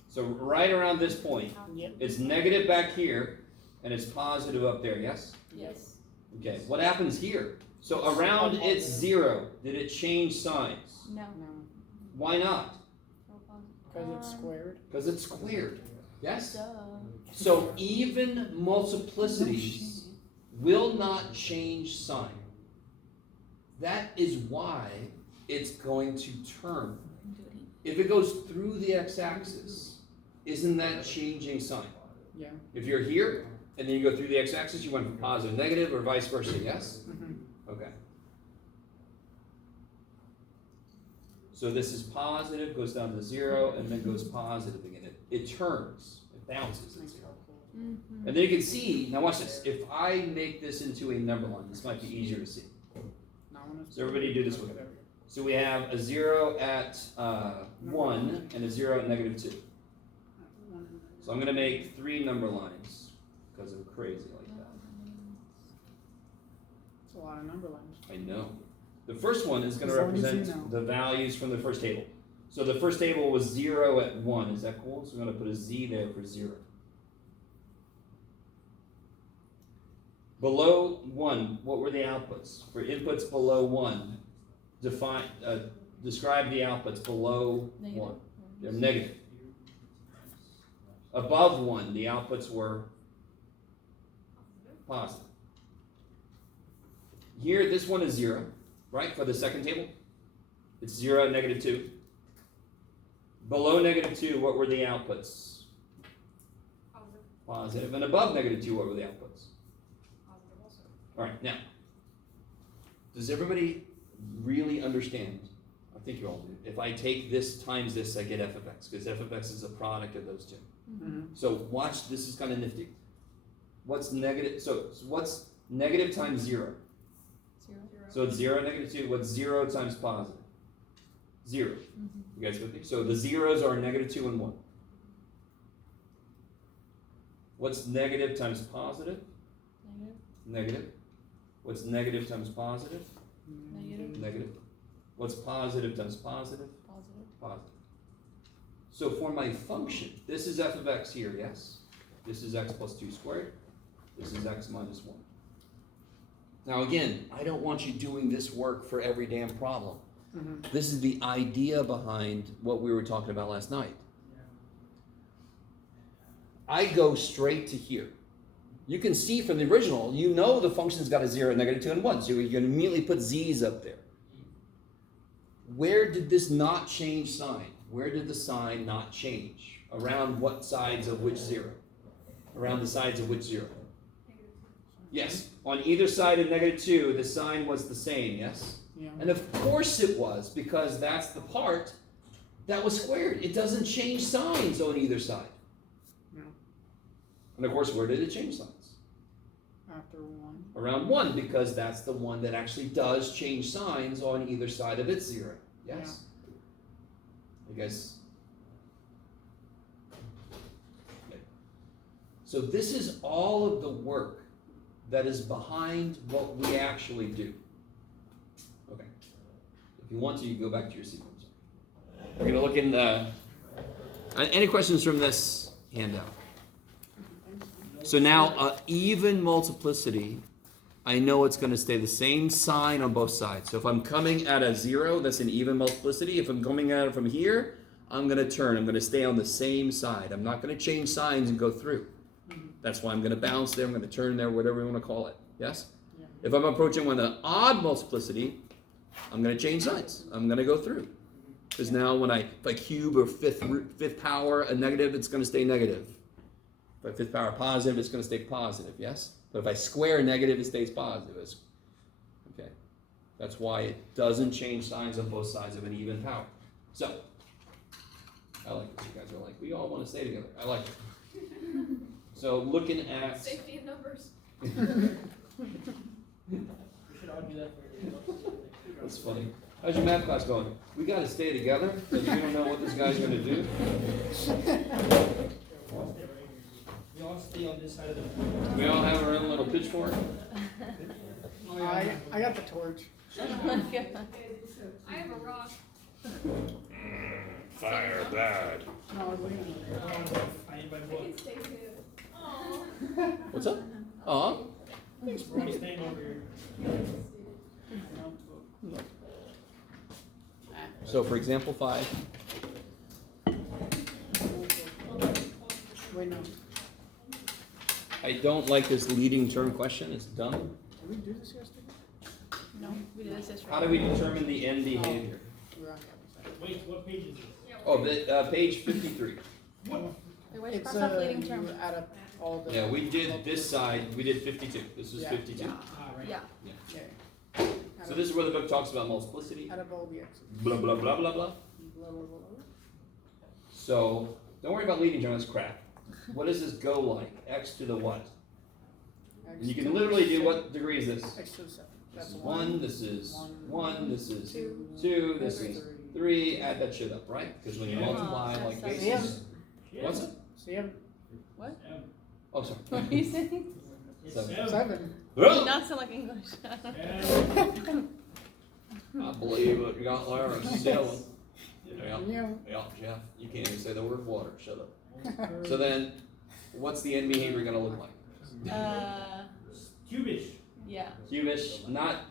So right around this point, Yep. it's negative back here, and it's positive up there, yes? Yes. Okay, what happens here? So around it's 0, did it change signs? No. Why not? Because it's squared. Because it's squared, yes? Duh. So even multiplicities will not change sign. That is why it's going to turn. If it goes through the x-axis, isn't that changing sign? Yeah. If you're here, and then you go through the x-axis, you went from positive to negative, or vice versa, yes? Okay. So this is positive, goes down to 0, and then goes positive again. It turns, it bounces at 0. Mm-hmm. And then you can see, now watch this, if I make this into a number line, this might be easier to see. So everybody do this with me. So we have a 0 at 1 and a 0 at negative 2. So I'm going to make 3 number lines because I'm crazy like that. It's a lot of number lines. I know. The first one is going to As long as you represent know. the values from the first table. So the first table was 0 at 1. Is that cool? So we're going to put a Z there for 0. Below 1, what were the outputs? For inputs below 1, describe the outputs below Negative. 1. They're negative. Above 1, the outputs were positive. Here, this one is 0, right, for the second table? It's 0, -2. Below -2, what were the outputs? Positive. And above -2, what were the outputs? All right, now, does everybody really understand? I think you all do. If I take this times this, I get f of x, because f of x is a product of those two. So watch, this is kind of nifty. What's negative? So what's negative times 0? 0. So it's 0, -2. What's 0 times positive? 0. You guys with me? So the zeros are -2 and 1. What's negative times positive? Negative. Negative. What's negative times positive? Negative. Negative. What's positive times positive? Positive. Positive. So for my function, this is f of x here, yes? This is x plus 2 squared. This is x minus 1. Now again, I don't want you doing this work for every damn problem. This is the idea behind what we were talking about last night. I go straight to here. You can see from the original, you know the function's got a 0, -2, and 1, so you can immediately put z's up there. Where did this not change sign? Where did the sign not change? Around what sides of which 0? Around the sides of which 0? Yes, on either side of -2, the sign was the same, yes? Yeah. And of course it was, because that's the part that was squared. It doesn't change signs on either side. No. And of course, where did it change signs? After 1. Around 1, because that's the one that actually does change signs on either side of its 0. Yes? You guys? Okay. So this is all of the work that is behind what we actually do. Okay. If you want to, you go back to your sequence. We're going to look in the... Any questions from this handout? So now, even multiplicity, I know it's going to stay the same sign on both sides. So if I'm coming at a 0, that's an even multiplicity. If I'm coming at it from here, I'm going to turn. I'm going to stay on the same side. I'm not going to change signs and go through. That's why I'm going to bounce there. I'm going to turn there, whatever you want to call it. Yes? Yeah. If I'm approaching with an odd multiplicity, I'm going to change signs. I'm going to go through. Because now when if I cube or fifth power a negative, it's going to stay negative. If I fifth power positive, it's going to stay positive, yes? But if I square negative, it stays positive. Okay. That's why it doesn't change signs on both sides of an even power. So, I like this. You guys are like, we all want to stay together. I like it. So, looking at... Safety in numbers. We should all do that for That's funny. How's your math class going? We got to stay together because we don't know what this guy's going to do. We all stay on this side of the We all have our own little pitchfork. I got the torch. I have a rock. Fire bad. No, look at me. I need my I book. can stay too. Aww. What's up? Aw. We're all staying over here. So, for example, 5. Wait, no. I don't like this leading term question. It's dumb. Did we do this yesterday? No, we did this yesterday. How do we determine the end behavior? We were on the other side. Wait, what page is this? Oh, page 53. Wait, where's It's cross off leading you term? add up all the. Yeah, we did this side. We did 52. This is Yeah. 52. Ah, right. Yeah. Yeah. So this is where the book talks about multiplicity. Add up all the x's. Blah, blah, blah, blah, blah. Blah, blah, blah, blah. So don't worry about leading term. That's crap. What does this go like? X to the what? And you can literally do what degree is this? X to the 7. This That's is 1, this is 1, this is 2, 2, this three. is 3. Add that shit up, right? Because when you Yeah. multiply Oh, like that's bases. Yeah. What's it? So you have What? Oh, sorry. What are you saying? It's 7. 7. Did not sound like English. I believe it. You got Lara selling. Yeah, Yeah. yeah, Jeff. You can't even say the word water. Shut up. So then, what's the end behavior going to look like? Cubish. Yeah. Cubish, not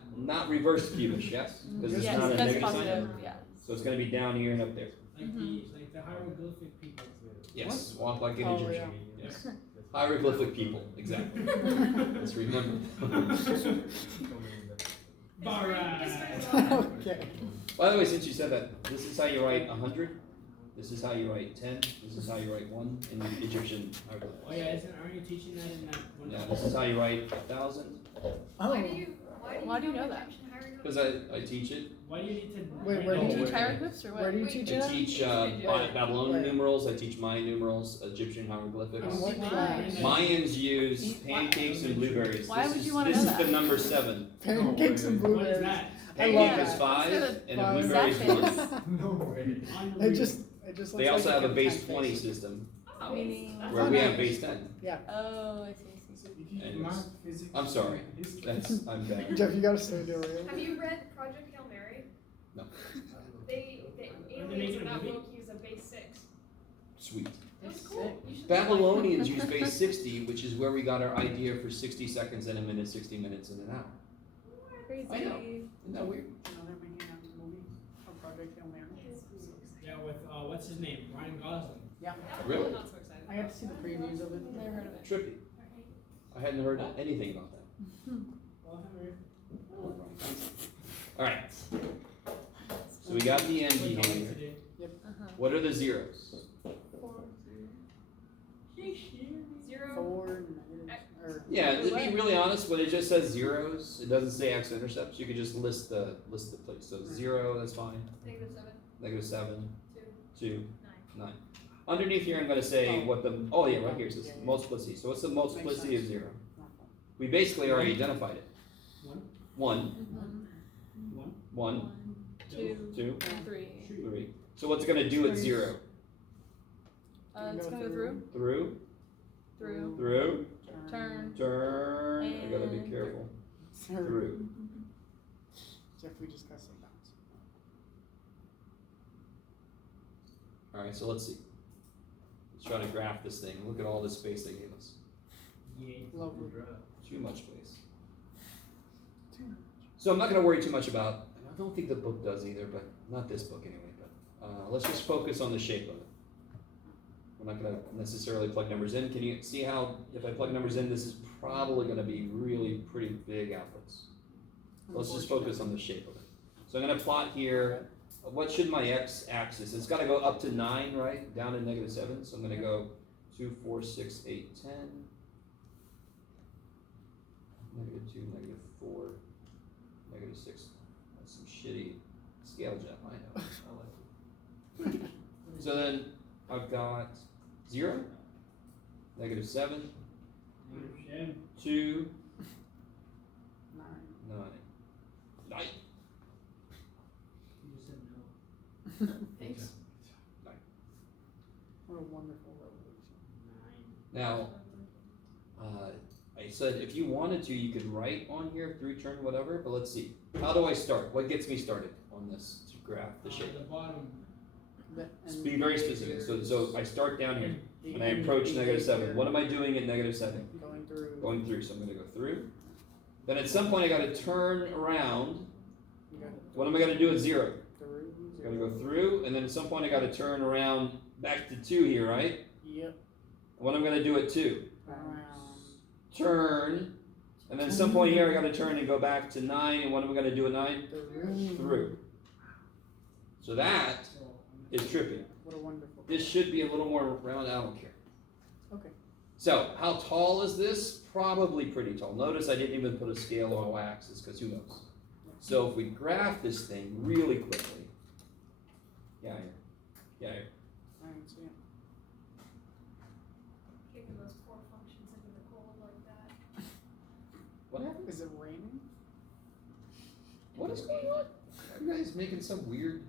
reverse cubish, yes? Because it's Yes, not a that's negative positive. sign. Yeah. So it's going to be down here and up there. Like the hieroglyphic people. Yeah. Yes, walk like an Oh, Egyptian. yeah. Yes. Hieroglyphic people, exactly. Let's remember. Okay. By the way, since you said that, this is how you write 100. This is how you write 10. This is how you write 1 in the Egyptian hieroglyphics. Oh yeah, aren't you teaching that in that one? Yeah, this is how you write 1,000. Why do you Why do you know that? Egyptian hieroglyphics? Because I teach it. Why do you need to? Wait, where Do do you you teach hieroglyphs or what? Where do you teach I it? teach Babylonian numerals. I teach Mayan numerals, Egyptian hieroglyphics. In what class? Mayans use pancakes and blueberries. Why This would is- you wanna This know is the that? number 7. Pancakes and What is blueberries. that? I love Pancake is that. 5 and a Five. blueberry is 1. No way. I just looks They also like have a can base type 20 this. system Oh, Meaning- that's where not we bad. have base 10. Oh, I see. And I'm sorry. I'm bad. Jeff, you gotta stay there, really. Have you read Project Hail Mary? No. The aliens in that book use a base 6. Sweet. It was cool. You should Babylonians use base 60, which is where we got our idea for 60 seconds and a minute, 60 minutes and an hour. Crazy. I know. Isn't that weird? You know, they're making a movie of Project Hail Mary. Yeah, with what's his name? Ryan Gosling. Really? I'm not so excited. I got to see the previews of it. Never heard of it. Trippy. I hadn't heard anything about that. Well, Henry. All right. So we got the end behind here. Uh-huh. What are the zeros? 0. 4, or Yeah, to be really honest, when it just says zeros, it doesn't say x-intercepts. You could just list the place. So 0, that's fine. -7. -7, 2. 2, 9. 9. Underneath here, I'm going to say what the right here it says Yeah, yeah. multiplicity. So what's the multiplicity of sense. 0? We basically already identified it. 1, Mhm. 1, 2, 2, 3. 3. So what's it going to do at 0? It's gonna go through, Through, through, turn, turn. I gotta be careful. Through. Jeff, we just got some bounce. All right, so let's see. Let's try to graph this thing. Look at all this space they gave us. Yeah. Lovely. Too much space. So I'm not gonna worry too much about. And I don't think the book does either, but not this book anyway. But let's just focus on the shape of it. We're not going to necessarily plug numbers in. Can you see how, if I plug numbers in, this is probably going to be really pretty big outputs. Let's just focus on the shape of it. So I'm going to plot here, what should my x-axis? It's got to go up to 9, right? Down to -7. So I'm going to go 2, 4, 6, 8, 10. -2, -4, -6. That's some shitty scale, Jeff, I know. I like it. So then I've got 0, -7, 2, 9. 9. You said no. Thanks. What a wonderful revolution. 9. Now, I said if you wanted to, you could write on here through turn whatever, but let's see. How do I start? What gets me started on this to graph the shape? The bottom. Just be very specific. So I start down here The and I end approach behavior -7. What am I doing at -7? Going through. Going through. So I'm going to go through. Then at some point I got to turn around. You got What am I going to do at 0? through. I'm going to go through, and then at some point I got to turn around back to 2 here, right? Yep. What I'm going to do at 2? Around. Turn, and then at some point here I got to turn and go back to 9, and what am I going to do at 9? Through. Through. So that is trippy. What a wonderful. This should be a little more round. I don't care. Okay. So how tall is this? Probably pretty tall. Notice I didn't even put a scale or y-axis because who knows. So if we graph this thing really quickly, yeah, I don't see it. Kicking those poor functions into the cold like that. what happened? Is it raining? What is going on? Are you guys making some weird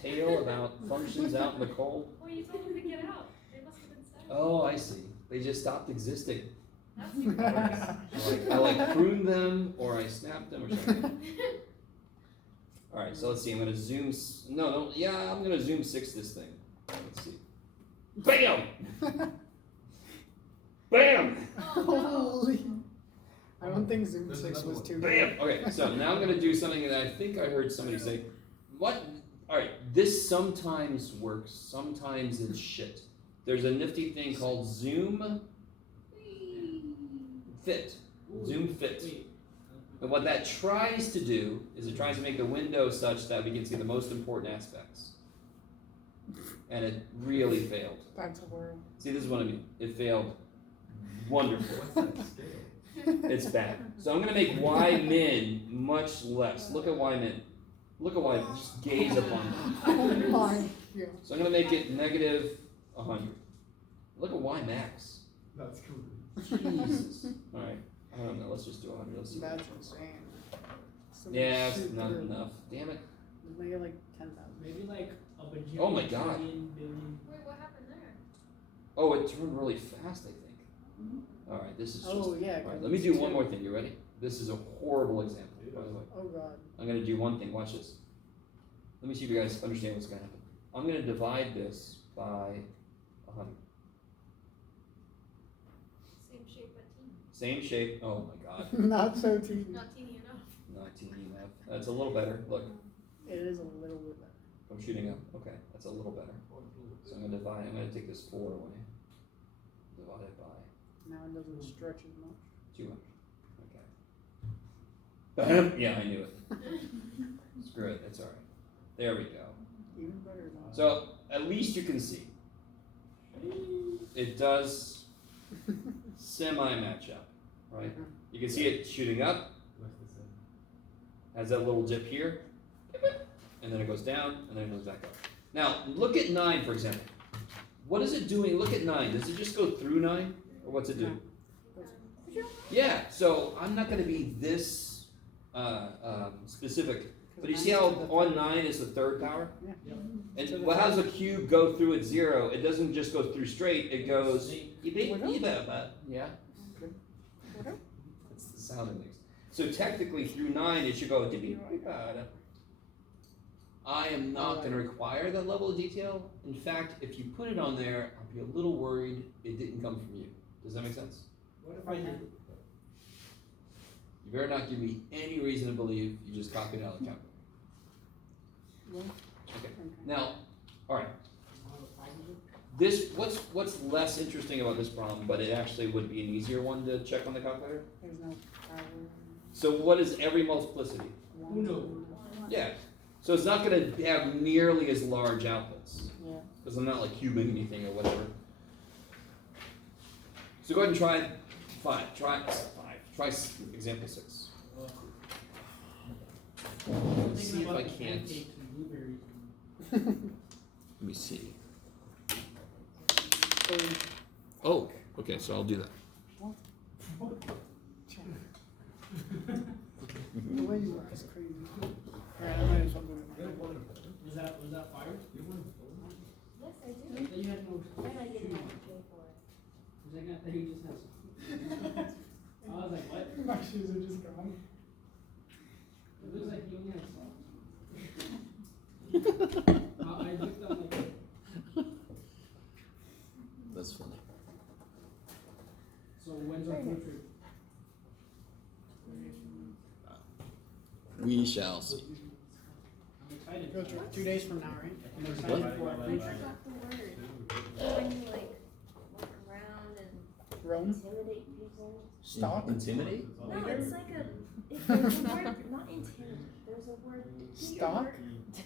tale about functions out in the cold? Well, you told them to get out. They must have been sad. Oh, I see. They just stopped existing. That's even worse. I like pruned them or I snapped them or something. All right, so let's see. I'm gonna zoom. I'm gonna zoom 6 this thing. Let's see. Bam! Bam! Oh, no. Holy. I don't think Zoom 6 was too Bam! Okay, so now I'm gonna do something that I think I heard somebody say. What? All right, this sometimes works. Sometimes it's shit. there's a nifty thing called Zoom Fit. Zoom Fit. And what that tries to do is it tries to make the window such that we can see the most important aspects. And it really failed. That's a word. See, this is what I mean. It failed wonderfully. What's that scale? It's bad. So I'm gonna make y min much less. Look at y min. Look at y, just gaze upon that. Oh my. Yeah. So I'm gonna make it negative 100. Look at y max. That's cool. Jesus. Alright, I don't know, let's just do 100. Let's see what That's happens. insane. Yeah, it's not enough. Damn it. Make it like 10,000. Maybe like a bajillion. Oh my God. Billion. Wait, what happened there? Oh, it turned really fast, I think. Alright, this is just. Oh yeah. Alright, let me do one more thing. You ready? This is a horrible example, by the way. Oh god. I'm gonna do one thing. Watch this. Let me see if you guys understand what's gonna happen. I'm gonna divide this by 100. Same shape but teeny. Same shape. Oh my god. Not so teeny. Not teeny enough. Not teeny enough. That's a little better. Look, It is a little bit better. I'm shooting up. Okay, that's a little better. So I'm gonna divide. I'm gonna take this 4 away. Divide it by Now it doesn't stretch as much. 200. Okay. Yeah, I knew it. Screw it. It's alright. There we go. Even better now. So at least you can see. It does semi-match up, right? You can see it shooting up, What's the same? has that little dip here, and then it goes down, and then it goes back up. Now, look at 9, for example. What is it doing? Look at 9. Does it just go through 9? Or what's it do? Yeah, so I'm not going to be this specific. But you see how on 9 is the third power? Yeah. And how does a cube go through at 0? It doesn't just go through straight, it goes. Yeah. That's the sound it makes. So technically through 9 it should go. I am not going to require that level of detail. In fact, if you put it on there, I'll be a little worried it didn't come from you. Does that make sense? What if I did? You better not give me any reason to believe you just copied it out of the calculator. Okay. Now, all right. This what's less interesting about this problem, but it actually would be an easier one to check on the calculator. There's no power. So what is every multiplicity? Uno. Yeah. So it's not going to have nearly as large outputs Yeah. because I'm not like cubing anything or whatever. So go ahead and try 5. Try example 6. Let's see if I can't. Let me see. Oh, okay, so I'll do that. The way you are is crazy. Alright, I might as well go to mine. Was that fire? Yes, I do. I thought you had no And I didn't shoes. have to pay for it. Was that guy that you just had? I was like, what? My shoes are just gone. It looks like you only had socks. I looked up like. That's funny. So when's our field trip? We shall see. I'm excited. Field trip 2 days from now, right? I'm excited for our I field trip. forgot the word. When you like walk around and Rome? intimidate people. Stalk? Intimidate? No, it's like a. If there's a word, not intimidate. There's a word. Do your Stalk? work.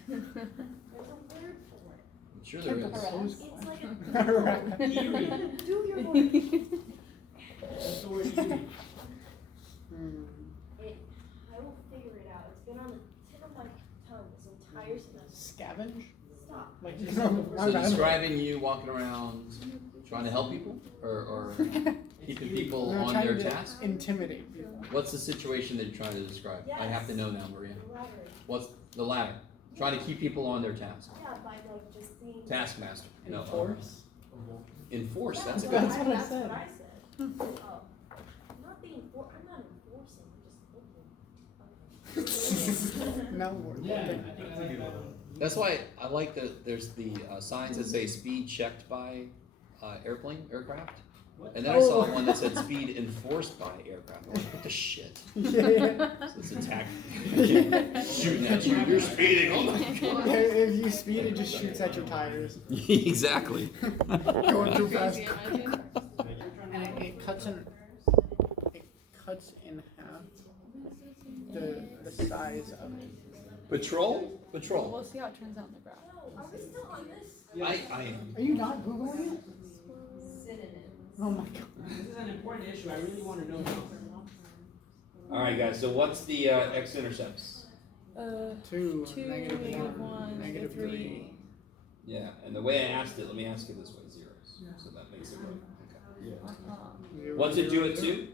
There's a word for it. I'm sure there is. It's like a. Alright. Do your work. That's the word eerie. I will figure it out. It's been on the tip of my tongue this entire semester. Scavenge? Stop. Like just So describing you walking around trying to help people or keeping people No, on trying their to task? Intimidate people. What's the situation that you're trying to describe? I have to know now, Maria. Elaborate. What's the latter? Trying to keep people on their task. Yeah, by like just being. Taskmaster. No. Enforce? Enforce. Yeah, That's a well, good. That's what I That's said. what I said. Oh, not being I'm not enforcing. I'm just looking. No word. Yeah, I think I like that one. That's why I like there's the signs that say speed checked by aircraft. And then I saw one that said speed enforced by aircraft. I'm like, what the shit? Yeah. So it's attack. Shooting at you. You're speeding. Oh my god. If you speed, it just shoots at your tires. Exactly. Going too fast. Crazy, imagine. And it cuts in half the size of it. Patrol? Patrol. We'll see how it turns out in the graph. I am. Are you not Googling it? Oh my god. This is an important issue. I really want to know now. Alright, guys, so what's the x-intercepts? 2, Two, negative negative 1, one, negative negative 3. Yeah, and the way I asked it, let me ask it this way, zeros. So that makes it work. Okay. Uh-huh. What's it do it to?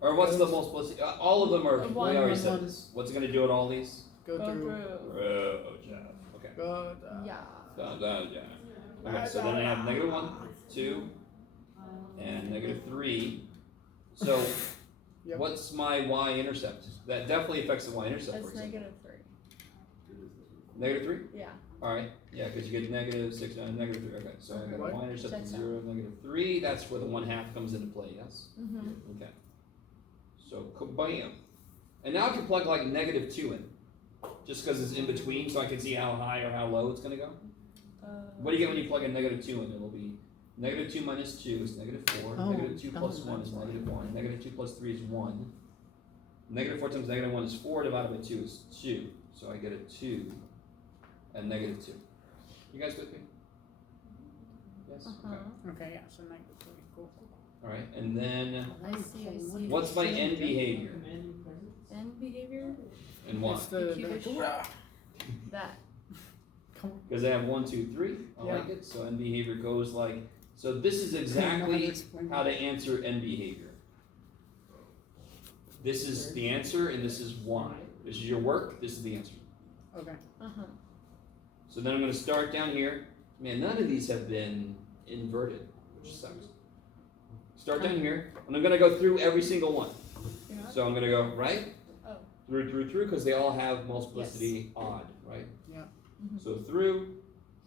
Or what's the multiplicity? All of them are, we One, already one, said one. this. What's it gonna do at all these? Go through. Oh, Jeff. Okay. Go Yeah. Yeah. Okay, so then I have negative 1, 2, and negative 3. So, Yep. what's my y-intercept? That definitely affects the y-intercept, for That's example. negative 3. Negative 3? Yeah. Alright, yeah, because you get negative 6 and negative 3. Okay, so I got a What? y-intercept of Checks out. 0, negative 3. That's where the 1/2 comes into play, yes? Mm-hmm. Okay. So, kabam. And now I can plug like negative 2 in. Just because it's in between, so I can see how high or how low it's going to go. What do you get when you plug in negative 2 in? It'll be negative 2 minus 2 is negative 4. Oh, Negative 2 plus oh, 1 is that's why. negative 1. Negative 2 plus 3 is 1. Negative 4 times negative 1 is 4 divided by 2 is 2. So I get a 2 and negative 2. You guys with me? Yes? Okay. Okay, yeah, so negative 3. Cool. Alright, and then I see. what's my end behavior? End behavior? And why? It's the Cubish. That. Because I have 1, 2, 3. I like it. So end behavior goes like, so this is exactly how to answer end behavior. This is the answer and this is why. This is your work, this is the answer. Okay. Uh-huh. So then I'm going to start down here. Man, none of these have been inverted, which sucks. Start down here, and I'm going to go through every single one. You're not? So I'm going to go right, Oh. through, because they all have multiplicity odd, right? Yeah. Mhm. So through,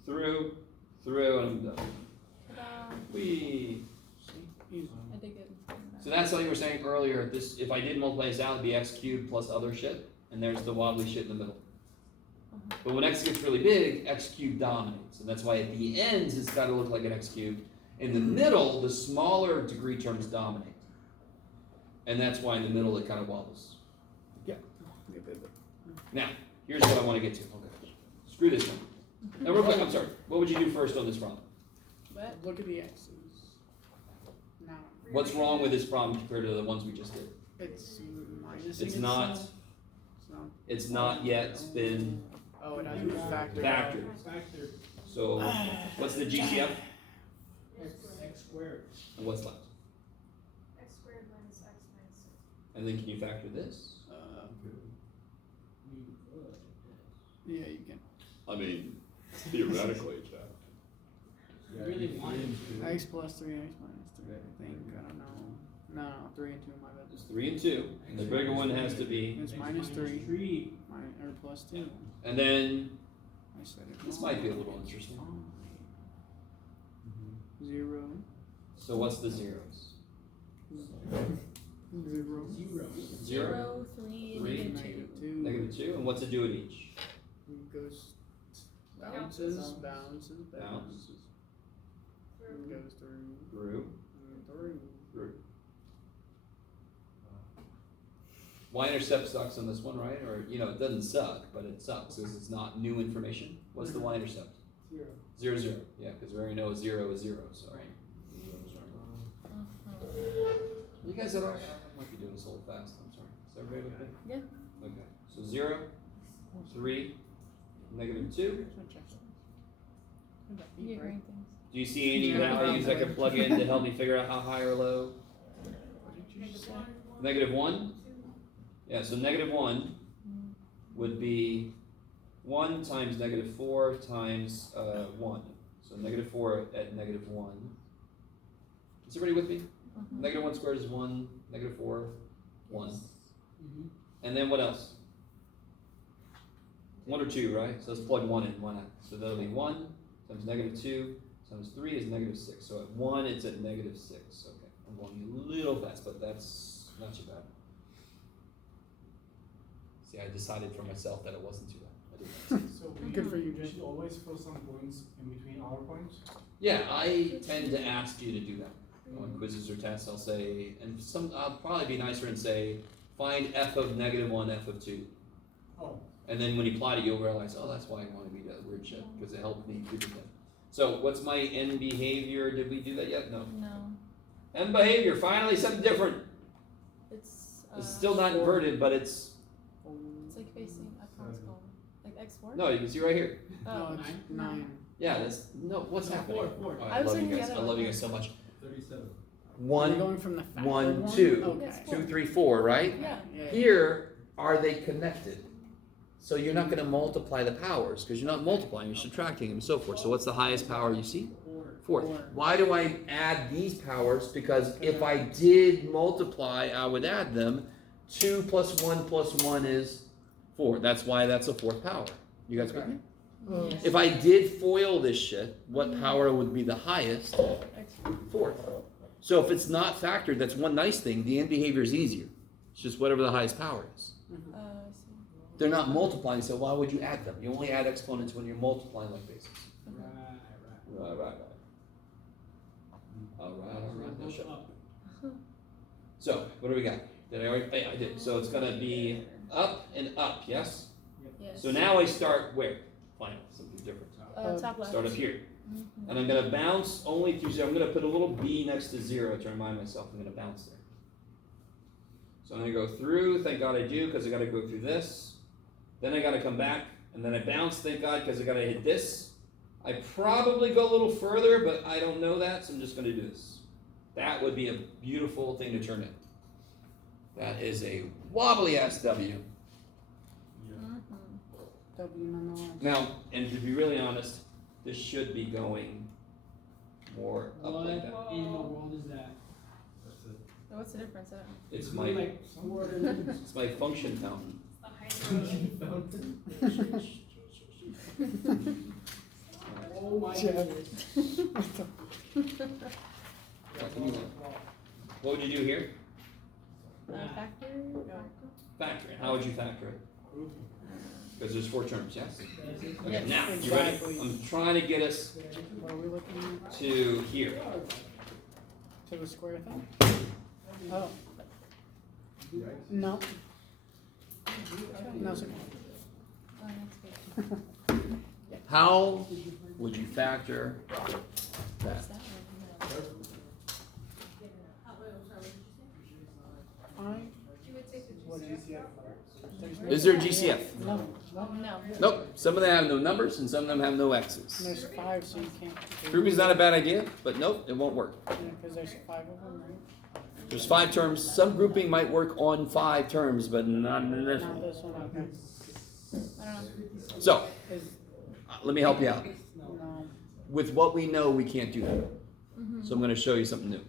and I'm done. Ta-da. Whee! Easy. I did good. So that's something we were saying earlier. This, if I did multiply this out, it'd be x cubed plus other shit, and there's the wobbly shit in the middle. But when x gets really big, x cubed dominates, and that's why at the ends it's got to look like an x cubed. In the middle, the smaller degree terms dominate, and that's why in the middle it kind of wobbles. Now, here's what I want to get to. Okay, screw this one. Now, real quick, I'm sorry. What would you do first on this problem? What? Look at the x's. Now, What's wrong with this problem compared to the ones we just did? it's minus. It's not. It's not. It's not yet been Oh, it hasn't been factored. out. factored. Factor So, what's the GCF? x squared. And what's left? X squared minus x minus 6. And then can you factor this? Yeah, you can. I mean, theoretically, Jeff. You really want it. X plus 3, x minus 3, I think. I don't know. No, 3 and 2, my bad. It's 3 and 2. And the bigger one has to be. It's minus 3. 3. Or plus 2. And then I said it. this might be a little interesting. 0. So what's the zeros? 0. 0, 3, Three. negative 2. Negative 2. negative 2, and what's it do at each? Goes bounces. Bounce. Through. Goes through. Through. Through. Y-intercept sucks on this one, right? Or, you know, it doesn't suck, but it sucks because it's not new information. What's the y-intercept? 0. 0, 0. Yeah, because we already know 0 is 0, sorry. You guys are, I might be doing this a little fast, I'm sorry. Is everybody with me? Yeah. Okay, so 0, 3, negative 2. You get green things. Do you see any values I could plug in to help me figure out how high or low? Negative 1? Yeah, so negative 1 would be 1 times negative 4 times 1. So negative 4 at negative 1. Is everybody with me? Negative 1 squared is 1, negative 4, 1. And then what else? 1 or 2, right? So let's plug 1 in, why not? So that'll be 1 times negative 2 times 3 is negative 6. So at 1, it's at negative 6, okay. I'm going a little fast, but that's not too bad. See, I decided for myself that it wasn't too bad. I didn't. So Good for you, we Jay. should always fill some points in between our points. Yeah, I tend to ask you to do that. On quizzes or tests, I'll say, and I'll probably be nicer and say, find f of -1, f of 2. Oh, And then when you plot it, you'll realize, oh, that's why I wanted to be that weird shit, because it helped me do the thing. So, what's my end behavior? Did we do that yet? No. No. End behavior, finally something different. It's It's still not inverted, but it's like facing up on its own. Like X4? no, you can see right here. Oh. no, it's 9. Yeah, that's, no, what's happening? Four. Oh, I I was love you thinking guys, the I other love you one. guys so much. 37. You're One, going from the factor 1, one? 2. Okay. Yes. 2, 3, 4, right? Yeah. Yeah. Here, are they connected? So you're not gonna multiply the powers, because you're not multiplying, you're subtracting and so forth. So what's the highest power you see? 4. Four. Why do I add these powers? Because if I did multiply, I would add them. 2 plus 1 plus 1 is 4. That's why that's a 4th power. You guys got me? Oh. Yes. If I did FOIL this shit, what power would be the highest? X4. 4th. So if it's not factored, that's one nice thing. The end behavior is easier. It's just whatever the highest power is. I see. They're not multiplying, so why would you add them? You only add exponents when you're multiplying like bases. Right. Alright, no shut up. So, what do we got? Did I already? Hey, I did. So it's gonna be up and up, yes? Yes. So now I start where? Fine, something different. Top left. Start up here. Mhm. And I'm gonna bounce only through 0. I'm gonna put a little b next to 0 to remind myself I'm gonna bounce there. So I'm gonna go through, thank God I do, because I gotta go through this. Then I gotta come back, and then I bounce, thank God, because I gotta hit this. I probably go a little further, but I don't know that, so I'm just gonna do this. That would be a beautiful thing to turn in. That is a wobbly ass W. Mhm. W nonetheless. Now, and to be really honest, this should be going more up What like that. in the world is that? That's it. So what's the difference? I don't know. It's Really my like 4 minutes. it's my function fountain. Oh my Jeff. goodness. What would you do here? Factor? No. Factor it. How would you factor it? Because there's 4 terms, yes? Okay, Yes. now, you ready? Exactly. I'm trying to get us What are we looking at? to here. To the square thing? Oh, Right? no. No, it's okay. Oh, next page. How would you factor that? What's that one? What GCF? Is there GCF? No, No. Nope. Some of them have no numbers and some of them have no X's. there's 5, so you can't. Grouping's not a bad idea, but nope, it won't work. Yeah, because there's 5 of them, right? There's 5 terms. Some grouping might work on 5 terms, but not in this Not one. this one, okay. I don't know. So, Is, let me help you out. no. With what we know, we can't do that. Mhm. So I'm going to show you something new.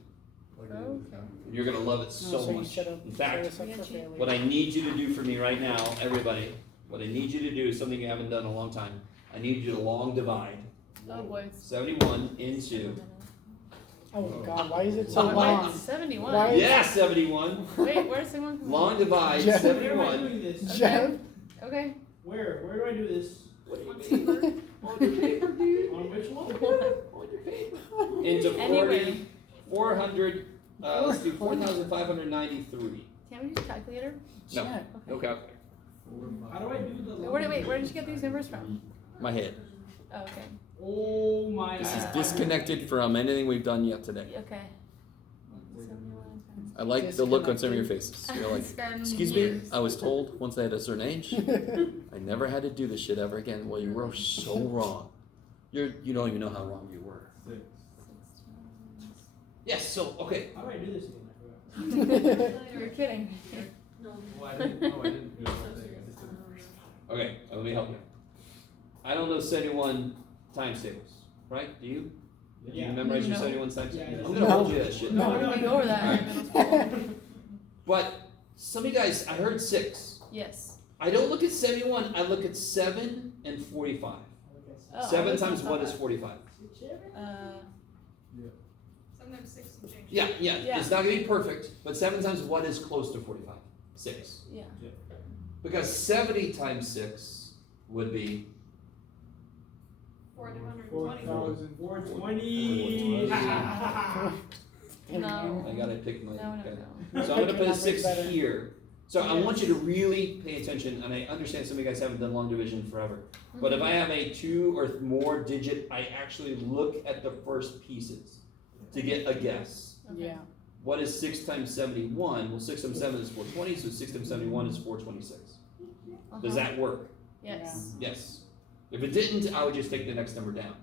Like Okay. You're going to love it No, so you much. set up- In set fact, us up for failure. what I need you to do for me right now, everybody, what I need you to do is something you haven't done in a long time. I need you to long divide Oh boy. 71 into, Oh god, why is it so Oh, long? 71. Why- yeah, 71. Wait, where's the one? Long divide Jeff. Where am I 71. doing this? Jeff? Okay. Where do I do this? What do you mean? On your paper, dude. On which one? On your paper. Into Anywhere. 400, let's do 4,593. Can't we use a calculator? No, Jeff. no calculator. How do I do the Where did you get these numbers from? My head. Oh, okay. Oh my This is god. disconnected from anything we've done yet today. Okay. I like the look on some of your faces. You're like, It's been excuse years. me, I was told once I had a certain age, I never had to do this shit ever again. Well, you were so wrong. You don't even know how wrong you were. 6. Yes, so, okay. How do I do this again? I forgot. You're kidding. Well, I didn't do the whole thing. I just did Okay, let me help you. I don't know 71 times tables, right? Do you? Do you Yeah. memorize your No. 71 times Yeah, I tables? know. I'm gonna hold you to that shit. No, No, no, we go over that in middle school. But some of you guys, I heard 6. Yes. I don't look at 71, I look at 7 and 45. Oh, I 7 was times on 1 top is of- 45. Uh, And then 6 and change. Yeah, yeah, Yeah. it's not gonna be perfect, but 7 times what is close to 45? 6. Yeah. Because 70 times 6 would be 420. 420. No. I gotta pick my. No, okay. no. So I'm gonna put a Numbers 6 better. here. So I want you to really pay attention, and I understand some of you guys haven't done long division forever. But if I have a 2 or more digit, I actually look at the first pieces to get a guess. Okay. Yeah. What is 6 times 71? Well, 6 times 7 is 420, so 6 times 71 is 426. Does Uh-huh. that work? Yes. Yes. If it didn't, I would just take the next number down.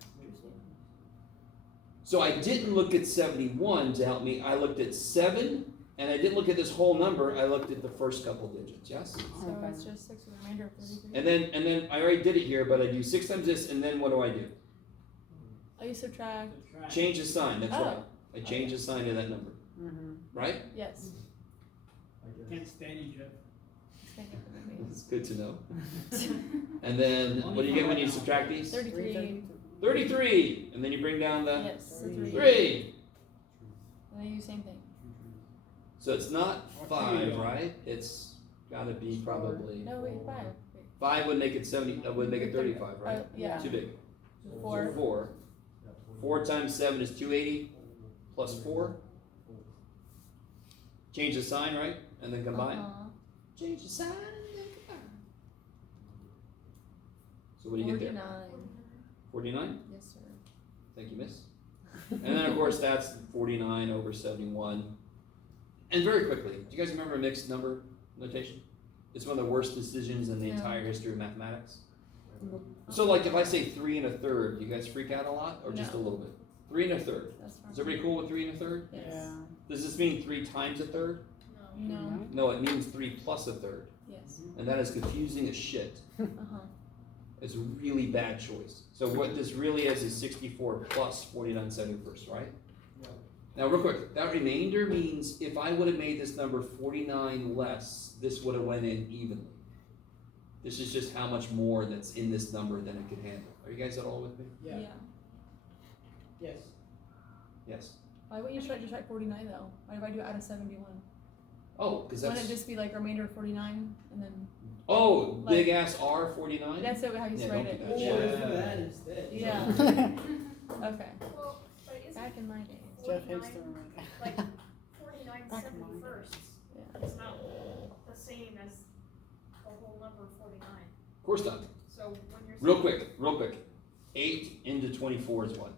So I didn't look at 71 to help me. I looked at 7, and I didn't look at this whole number. I looked at the first couple digits. Yes. So it's just 6 with a remainder of 33. And then I already did it here, but I do 6 times this, and then what do I do? Oh, you subtract. Change the sign. That's Oh. right. I change the sign to that number. Mm-hmm. Right? Yes. Can't stand you, Jeff. Thank you for the It's good to know. And then what do you get when you subtract these? 33. 33. And then you bring down the Yes. The 3. 3. And then you do the same thing. So it's not 5, right? It's got to be probably No, wait, 5. Wait. 5 would make it 70. Would make it 35, right? Yeah. Too big. 4. So 4. 4 times 7 is 280 plus 4. Change the sign, right? And then combine. Uh-huh. Change the sign and then combine. So what do you get there? 49? Yes, sir. Thank you, miss. And then of course that's 49 over 71. And very quickly, do you guys remember mixed number notation? It's one of the worst decisions in the No. entire history of mathematics. So like if I say 3 1/3, do you guys freak out a lot or just a No. little bit? 3 1/3. That's fine. Is everybody cool with 3 1/3? Yes. Yeah. Does this mean 3 times a third? No. No. No, it means 3 plus a third. Yes. And that is confusing as shit. Uh-huh. It's a really bad choice. So what this really is 64 plus 49 71st, right? Now real quick, that remainder means if I would have made this number 49 less, this would have went in evenly. This is just how much more that's in this number than it could handle. Are you guys at all with me? Yeah. Yes. Yes. Why wouldn't you try to try 49 though? Why do I do out of 71? Oh, because Wouldn't it that's, just be like remainder of 49 and then oh, like- big ass R 49? that's it how you Yeah, write don't it? do that. Oh, let's do that instead. Yeah. Okay. Well, but isn't Back in my day. Jeff hates 49, the like 49 Back in my 71st? Yeah. It's not the same as the whole number 49. Of course not. So when you're Real quick. 8 into 24 is what?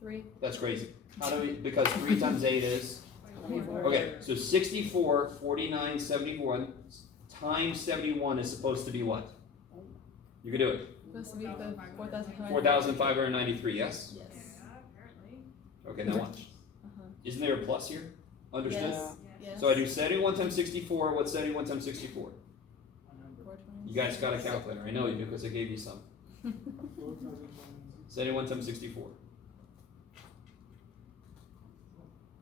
3. That's crazy. How do we, because 3 times 8 is? 24. Okay, so 64, 49, 71 times 71 is supposed to be what? You can do it. Supposed to be the 4,500. 4,593, yes? Yes. Yeah, apparently. Okay, now watch. Uh-huh. Isn't there a plus here? Understood? Yes. Yes. So I do 71 times 64. What's 71 times 64? 420. You guys got a calculator. I know you do because I gave you some. 71 times 64.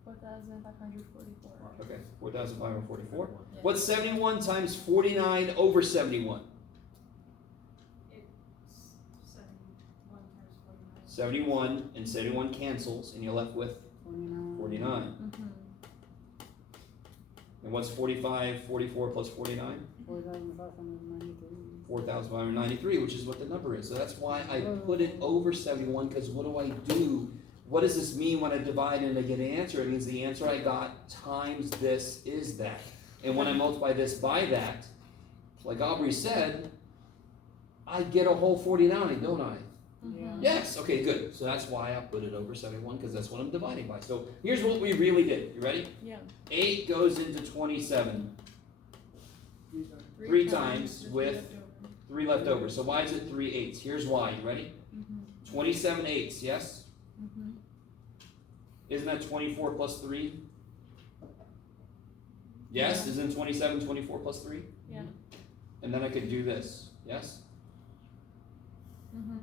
4,544. Okay, 4,544. Yes. What's 71 times 49 over 71? It's 71 times 49. 71 and 71 cancels and you're left with 49. Mm-hmm. And what's 45, 44 plus 49? 4,593, which is what the number is. So that's why I put it over 71, because what do? What does this mean when I divide and I get an answer? It means the answer I got times this is that. And when I multiply this by that, like Aubrey said, I get a whole 49, don't I? Mm-hmm. Yes, okay, good. So that's why I put it over 71, because that's what I'm dividing by. So here's what we really did. You ready? Yeah. 8 goes into 27. 3 times with 3 left over. So why is it 3 eighths? Here's why. You ready? Mm-hmm. 27 eighths, yes? Mm-hmm. Isn't that 24 plus 3? Yes? Yeah. Isn't 27 24 plus 3? Yeah. And then I could do this, yes? Mm-hmm.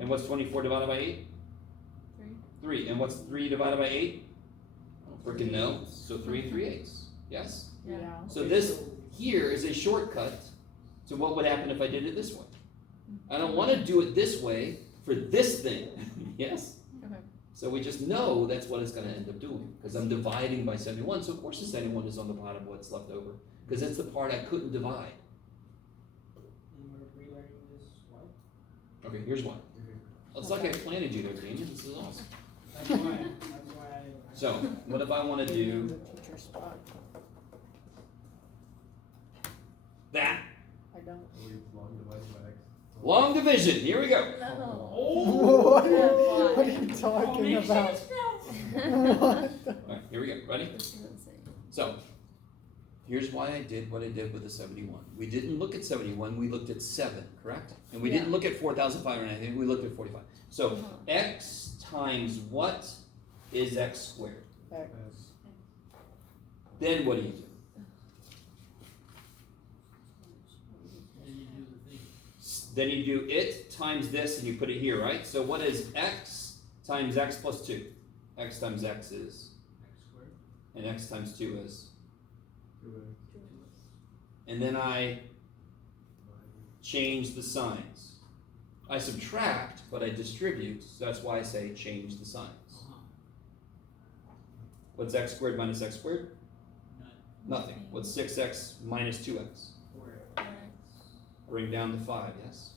And what's 24 divided by 8? 3. 3. And what's 3 divided by 8? I don't freaking know. So 3 and 3 eighths, yes? Yeah. So this here is a shortcut to what would happen if I did it this way. I don't want to do it this way for this thing, yes? Okay. So we just know that's what it's gonna end up doing, because I'm dividing by 71, so of course the 71 is on the bottom of what's left over, because it's the part I couldn't divide. And we're relearning this, what? Okay, here's one. It's like I planted you there, Daniel, this is awesome. That's why I. So, what if I wanna do The teacher's spot. that? I don't. Long divided by X. Long division, here we go. No. What are you Oh, talking makes about? sense now. What the- Alright, here we go, ready? This is insane. So, here's why I did what I did with the 71. We didn't look at 71, we looked at 7, correct? And we didn't look at 4,590, we looked at 45. So, Uh-huh. x times what is x squared? X. Then what do you do? Then you do the thing. Then you do it times this and you put it here, right? So what is x times x plus 2? X times x is, X squared. and x times 2 is. 2X. And then I change the signs. I subtract, but I distribute, so that's why I say change the signs. What's x squared minus x squared? Nothing. What's 6x minus 2x? Bring down to 5, yes?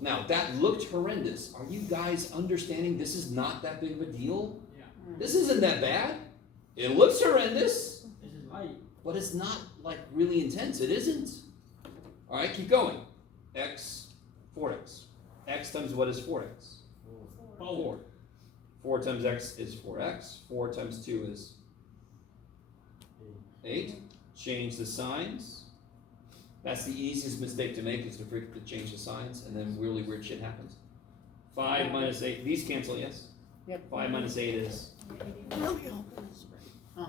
Now, that looked horrendous. Are you guys understanding this is not that big of a deal? Yeah. This isn't that bad. It looks horrendous, This is light. but it's not like really intense. It isn't. All right, keep going. X, 4x. X times what is 4x? 4. 4 times x is 4x. 4 times 2 is 8. Change the signs. That's the easiest mistake to make, is to forget to change the signs, and then really weird shit happens. 5 minus 8. These cancel, yes? Yep. 5 minus 8 is. Uh-huh.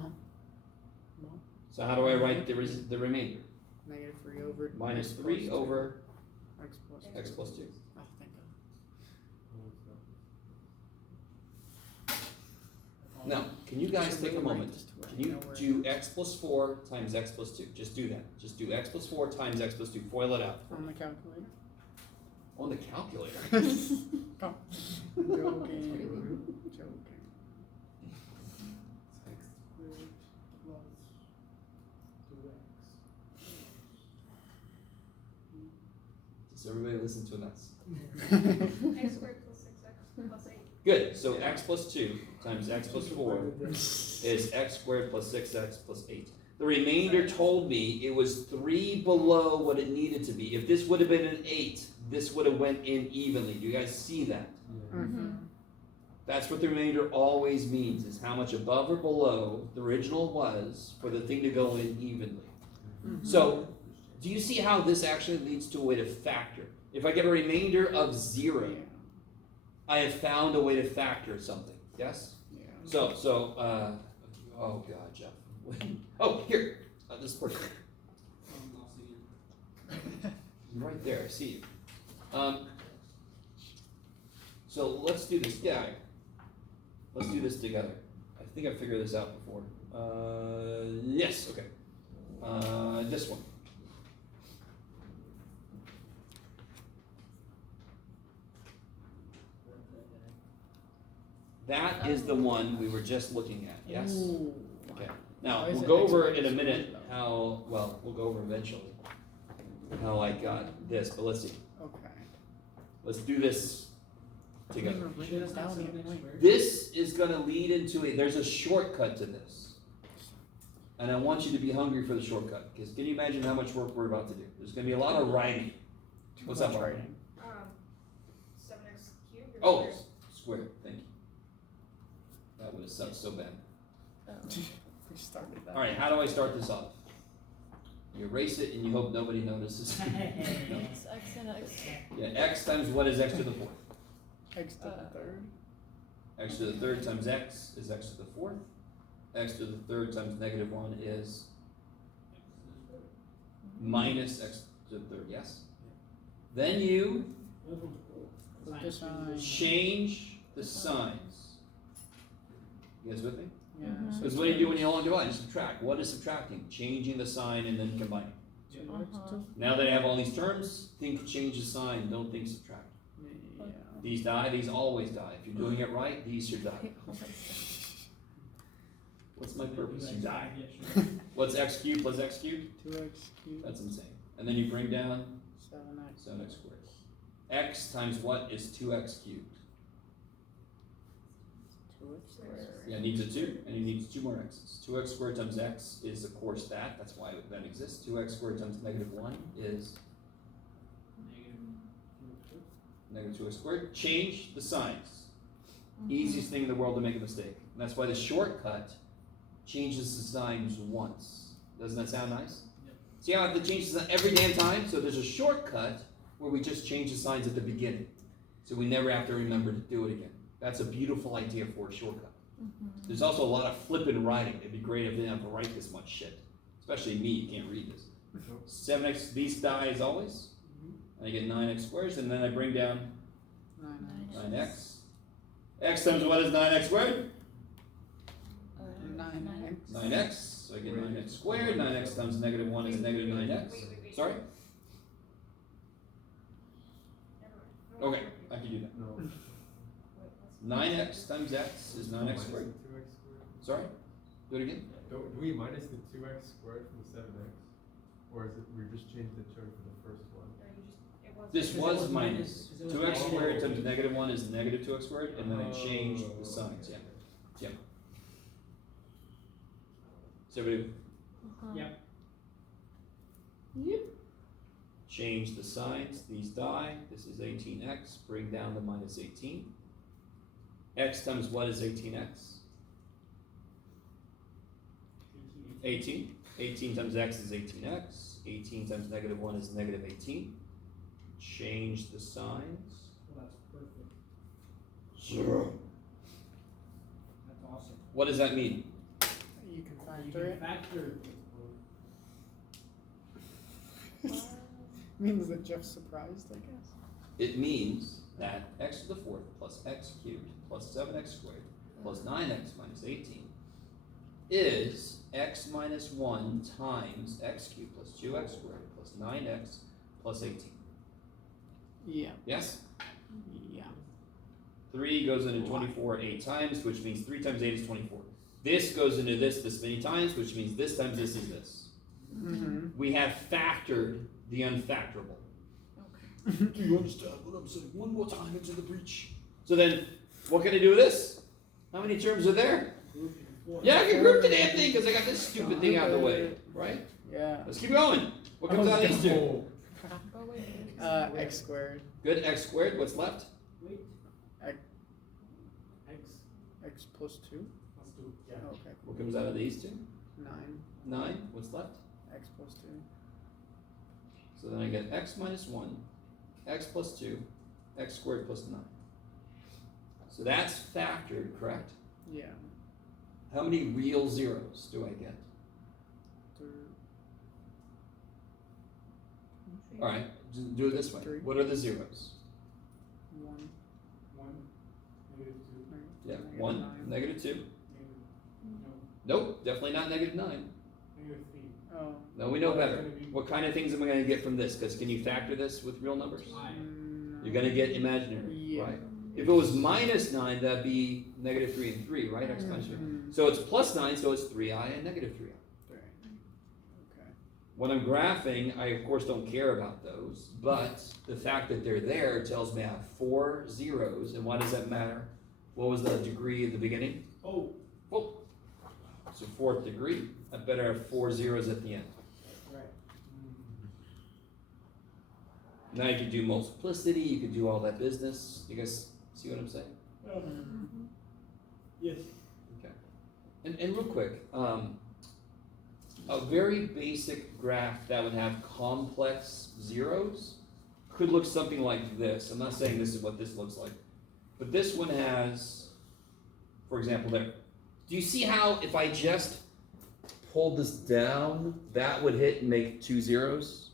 So how do I write the remainder? Negative 3 over. Minus X 3 plus over 2. X plus 2. x plus 2. Oh, thank God. Now, can you guys Should take a we moment? write this to where Can we you know where- do x plus 4 times x plus 2? Just do that. Just do x plus 4 times x plus 2. Foil it out. On the calculator? On the calculator. Come. Joking. Joking. X. Plus 2x. Does everybody listen to us? X squared plus 6x plus 8. Good. So x plus 2 times x plus 4 is x squared plus 6x plus 8. The remainder told me it was 3 below what it needed to be. If this would have been an 8, this would have went in evenly. Do you guys see that? Mm-hmm. That's what the remainder always means, is how much above or below the original was for the thing to go in evenly. So, do you see how this actually leads to a way to factor? If I get a remainder of 0, I have found a way to factor something, yes? Yeah. So, oh God, Jeff. Oh, here, this person. You're right there, I see you. So let's do this, yeah. Let's do this together. I think I figured this out before. Yes, okay. This one. That is the one we were just looking at, yes? Ooh. Okay. Now, Why is we'll it go X over minus in a 1 minute though? how, well, we'll go over eventually how I got this, but let's see. Okay. Let's do this together. I'm gonna write it down anyway. This is gonna lead into there's a shortcut to this. And I want you to be hungry for the shortcut, because can you imagine how much work we're about to do? There's gonna be a lot of writing. What's up, Much Mark? writing. 7x cubed. Oh, square, thank you. That would have sucked so bad. We started that. Alright, how do I start this off? You erase it and you hope nobody notices. No. It's x and x. Yeah, x times what is x to the fourth? X to the third. X to the third times x is x to the fourth. X to the third times negative 1 is minus x to the third, yes? Then you Put this on. change the signs. You guys with me? Yeah. Mhm. so Because what do you do when you long divide? You subtract. What is subtracting? Changing the sign and then combining. 2x to. Now that I have all these terms, think change the sign, don't think subtract. Yeah. These die, these always die. If you're doing it right, these should die. What's my purpose? You die. What's x cubed plus x cubed? 2x cubed. That's insane. And then you bring down 7x. 7x squared. X times what is 2x cubed? 2x squared. Yeah, it needs a 2, and it needs 2 more x's. 2x squared times x is, of course, that. That's why that exists. 2x squared times negative 1 is negative 2x squared. Change the signs. Easiest thing in the world to make a mistake. And that's why the shortcut changes the signs once. Doesn't that sound nice? Yep. See how I have to change the sign every damn time? So there's a shortcut where we just change the signs at the beginning. So we never have to remember to do it again. That's a beautiful idea for a shortcut. There's also a lot of flippin' writing. It'd be great if they didn't have to write this much shit. Especially me, you can't read this. 7x, these die as always. And I get 9x squared, and then I bring down 9x. X times what is 9x squared? 9x. 9x. So I get 9x squared. 9x times negative 1 is negative 9x. Sorry? Okay, I can do that. No. 9x times x is 9x Minus squared. the 2x squared. Sorry? Do it again? Do we minus the 2x squared from the 7x? Or is it, we just changed the term for the first one? This Because it was was minus. minus. 2x Oh. squared times negative 1 is negative 2x squared, and then I changed the signs. Yeah. Yeah. So we Yep. change the signs. These die. This is 18x. Bring down the minus 18. X times what is 18x? 18. 18 times x is 18x. 18 times negative 1 is negative 18. Change the signs. Well, that's perfect. Sure. That's awesome. What does that mean? You can You factor can it. factor. Means that Jeff's surprised, I guess. It means that x to the fourth plus x cubed plus 7x squared plus 9x minus 18 is x minus 1 times x cubed plus 2x squared plus 9x plus 18. Yeah. Yes? Yeah. 3 goes into 24 8 times, which means 3 times 8 is 24. This goes into this many times, which means this times this is this. Mm-hmm. We have factored the unfactorable. Do you understand what I'm saying? One more time into the breach. So then, what can I do with this? How many terms are there? Yeah, I can group the damn thing because I got this stupid thing out of the way, right? Yeah. Let's keep going. What comes out of these two? Oh, wait. X squared. Good, x squared. What's left? Wait. X. X. X plus 2. Let's do. Yeah. Okay. What comes out of these two? 9. 9. What's left? X plus 2. So then I get x minus 1, x plus 2, x squared plus 9. So that's factored, correct? Yeah. How many real zeros do I get? All right, do it this way. 3. What are the zeros? 1. 1. Negative 2. Yeah, Negative 1, 9. negative 2. Negative. No. Nope, definitely not negative 9. Negative 3. Oh. No, we know It's better. gonna be- What kind of things am I going to get from this? Because can you factor this with real numbers? I. You're going to get imaginary, Yeah. right? If it was minus 9, that'd be negative 3 and 3, right? X minus 3. Mhm. So it's plus 9, so it's 3i and negative 3i. Right. Okay. When I'm graphing, I of course don't care about those, but the fact that they're there tells me I have 4 zeros, and why does that matter? What was the degree at the beginning? Oh. Well, so 4th degree. I better have 4 zeros at the end. Right. Now you can do multiplicity, you can do all that business. You guys see what I'm saying? Mm-hmm. Yes. Okay. And real quick, a very basic graph that would have complex zeros could look something like this. I'm not saying this is what this looks like, but this one has, for example, there. Do you see how if I just pulled this down, that would hit and make 2 zeros?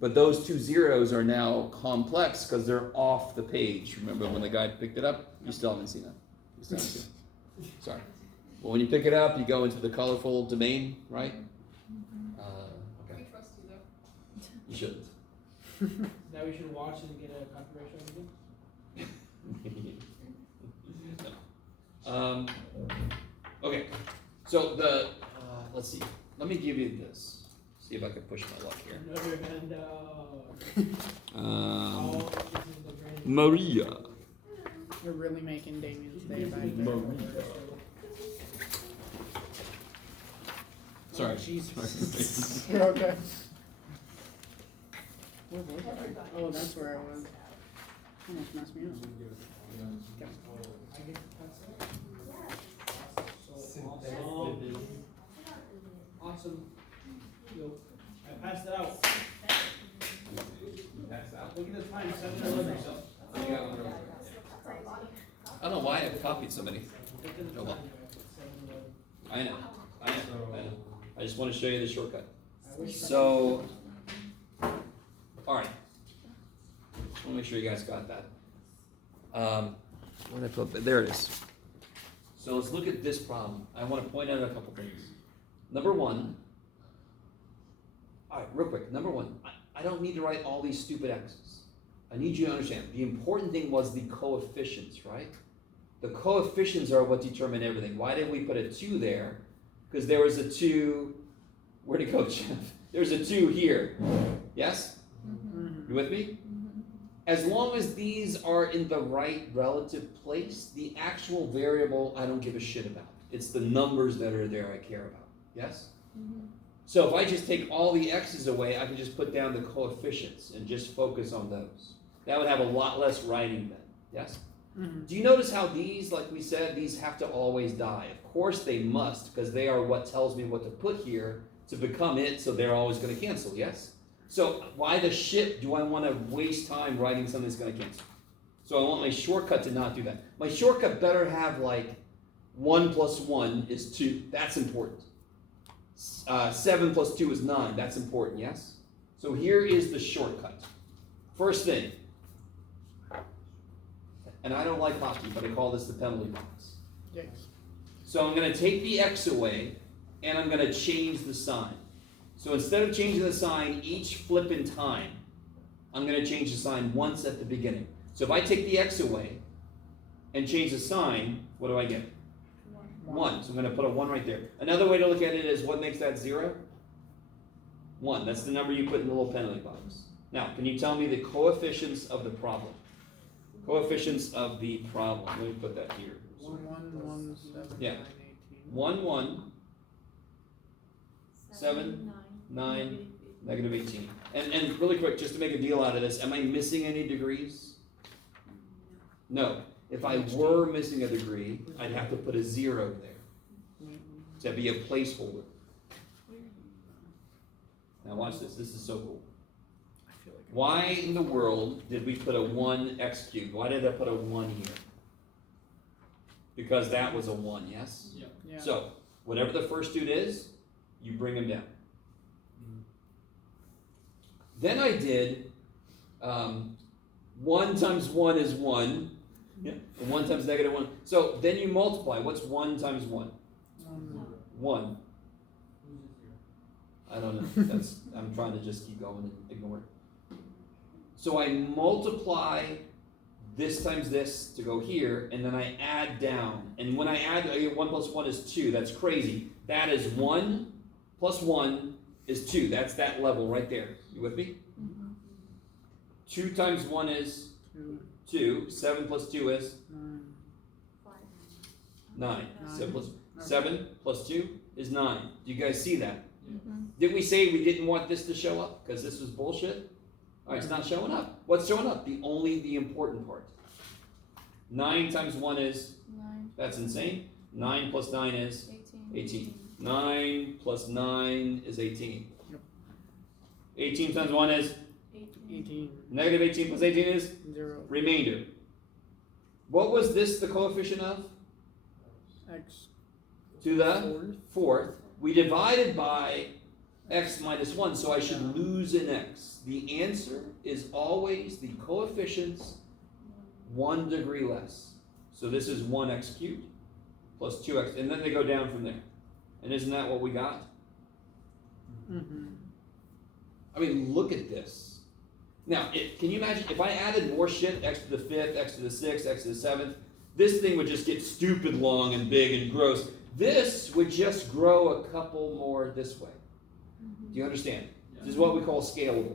But those 2 zeros are now complex because they're off the page. Remember when the guy picked it up? You still haven't seen that. You still haven't seen it. Sorry. Well, when you pick it up, you go into the colorful domain, right? Okay. We trust you though. You shouldn't. That we should watch and get a copyright strike again? Okay, so let's see. Let me give you this. See if I can push my luck here. Another handout. Um, Oh, this is the grand- Maria. You're really making Damien's day back there. Maria. Sorry. Jesus. You're okay. Where was I? Oh, that's where I was. Almost messed me up. Awesome. Yo, I passed it out. Look at the time, 7:11. I don't know why I've copied so many. Hold on. I know. I just want to show you the shortcut. So, alright. I want to make sure you guys got that. Where did I put it? There it is. So let's look at this problem. I want to point out a couple things. Number one, alright, real quick. Number one, I don't need to write all these stupid x's. I need you to understand. The important thing was the coefficients, right? The coefficients are what determine everything. Why did we put a 2 there? Because there was a 2, where'd it go, Jeff? There's a 2 here. Yes? You with me? As long as these are in the right relative place, the actual variable I don't give a shit about. It's the numbers that are there I care about. Yes? So if I just take all the x's away, I can just put down the coefficients and just focus on those. That would have a lot less writing then. Yes? Do you notice how these, like we said, these have to always die? Of course they must, because they are what tells me what to put here to become it, so they're always going to cancel, yes? So why the shit do I want to waste time writing something that's going to cancel? So I want my shortcut to not do that. My shortcut better have like 1 plus 1 is 2. That's important. 7 plus 2 is 9. That's important, yes? So here is the shortcut. First thing, and I don't like hockey, but I call this the penalty box. Yes. So I'm going to take the x away, and I'm going to change the sign. So instead of changing the sign each flip in time, I'm going to change the sign once at the beginning. So if I take the x away and change the sign, what do I get? 1. So I'm going to put a 1 right there. Another way to look at it is, what makes that 0? 1. That's the number you put in the little penalty box. Now, can you tell me the coefficients of the problem? Coefficients of the problem. Let me put that here. 1, 1, 7, Yeah. 9, 18. 1, 1, 7, 9, negative 18. And really quick, just to make a deal out of this, am I missing any degrees? No. If I were missing a degree, I'd have to put a 0 there. To be a placeholder. Now watch this. This is so cool. Why in the world did we put a 1x cubed? Why did I put a 1 here? Because that was a 1, yes? Yeah. So, whatever the first dude is, you bring him down. Then I did 1 times 1 is 1. Yeah. And 1 times negative 1. So, then you multiply. What's 1 times 1? 1. I don't know. I'm trying to just keep going and ignore it. So I multiply this times this to go here, and then I add down. And when I add, I get 1 plus 1 is 2. That's crazy. That is 1 plus 1 is 2. That's that level right there. You with me? 2 times 1 is 2. 7 plus 2 is 9. 7 plus 2 is 9. Do you guys see that? Didn't we say we didn't want this to show up because this was bullshit? All right, it's not showing up. What's showing up? The important part. 9 times 1 is? 9. That's insane. 9 plus 9 is? 18. 18. 9 plus 9 is 18. Yep. 18 times 1 is? 18. Negative 18 plus 18 is? 0. Remainder. What was this the coefficient of? X. To the fourth. We divided by x minus 1, so I should lose an x. The answer is always the coefficients 1 degree less. So this is 1x cubed plus 2x, and then they go down from there. And isn't that what we got? I mean, look at this. Now, can you imagine if I added more shit, x to the 5th, x to the 6th, x to the 7th, this thing would just get stupid long and big and gross. This would just grow a couple more this way. Do you understand? This is what we call scalable.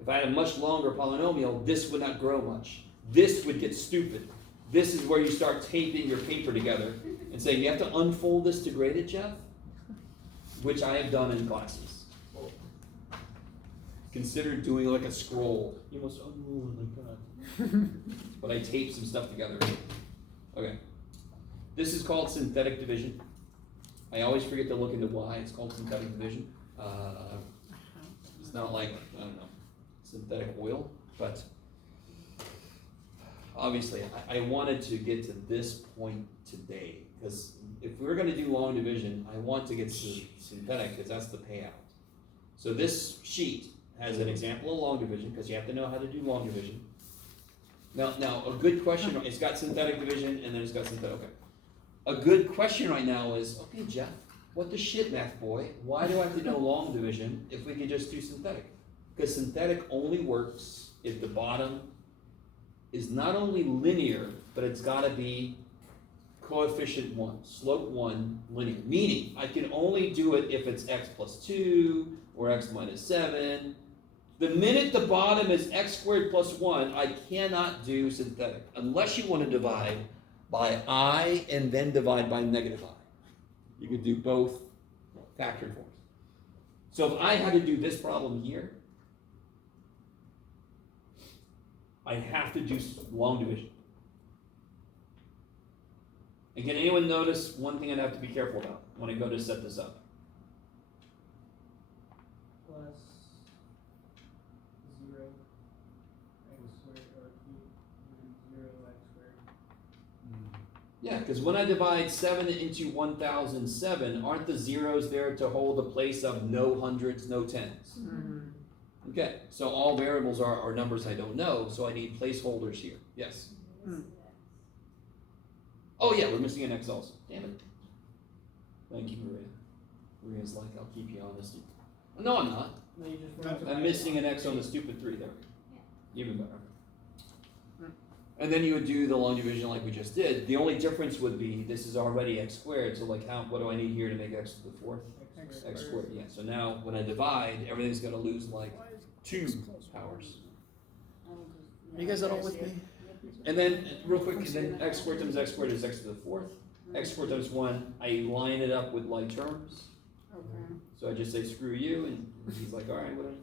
If I had a much longer polynomial, this would not grow much. This would get stupid. This is where you start taping your paper together and saying, you have to unfold this to grade it, Jeff? Which I have done in classes. Consider doing like a scroll. You must unroll it like that. But I taped some stuff together. Okay. This is called synthetic division. I always forget to look into why it's called synthetic division. It's not like, I don't know, synthetic oil, but obviously I wanted to get to this point today, because if we're gonna do long division, I want to get to synthetic, because that's the payout. So this sheet has an example of long division, because you have to know how to do long division. Now a good question, it's got synthetic division, and then it's got synthetic, okay. A good question right now is, okay, Jeff, what the shit, math boy? Why do I have to know long division if we could just do synthetic? Because synthetic only works if the bottom is not only linear, but it's gotta be coefficient 1, slope 1, linear. Meaning, I can only do it if it's x plus 2 or x minus 7. The minute the bottom is x squared plus 1, I cannot do synthetic, unless you want to divide by I and then divide by negative I. You could do both factored forms. So if I had to do this problem here, I have to do long division. And can anyone notice one thing I'd have to be careful about when I go to set this up? Plus 0 x squared or 0 x squared. Yeah, because when I divide 7 into 1007, aren't the zeros there to hold the place of no hundreds, no tens? Okay, so all variables are numbers I don't know, so I need placeholders here. Yes? Oh yeah, we're missing an x also. Damn it. Thank you, Maria. Maria's like, I'll keep you honest. No, I'm not. No, you just I'm missing an x on the stupid 3 there. Even better. And then you would do the long division like we just did. The only difference would be this is already x squared, so like what do I need here to make x to the 4th? X squared, yeah. So now when I divide, everything's gonna lose like 2 powers. Are you guys at all with me? And then, real quick, and then x squared times x squared is x to the 4th. X squared times 1, I line it up with like terms. Okay. So I just say screw you, and he's like, alright, whatever.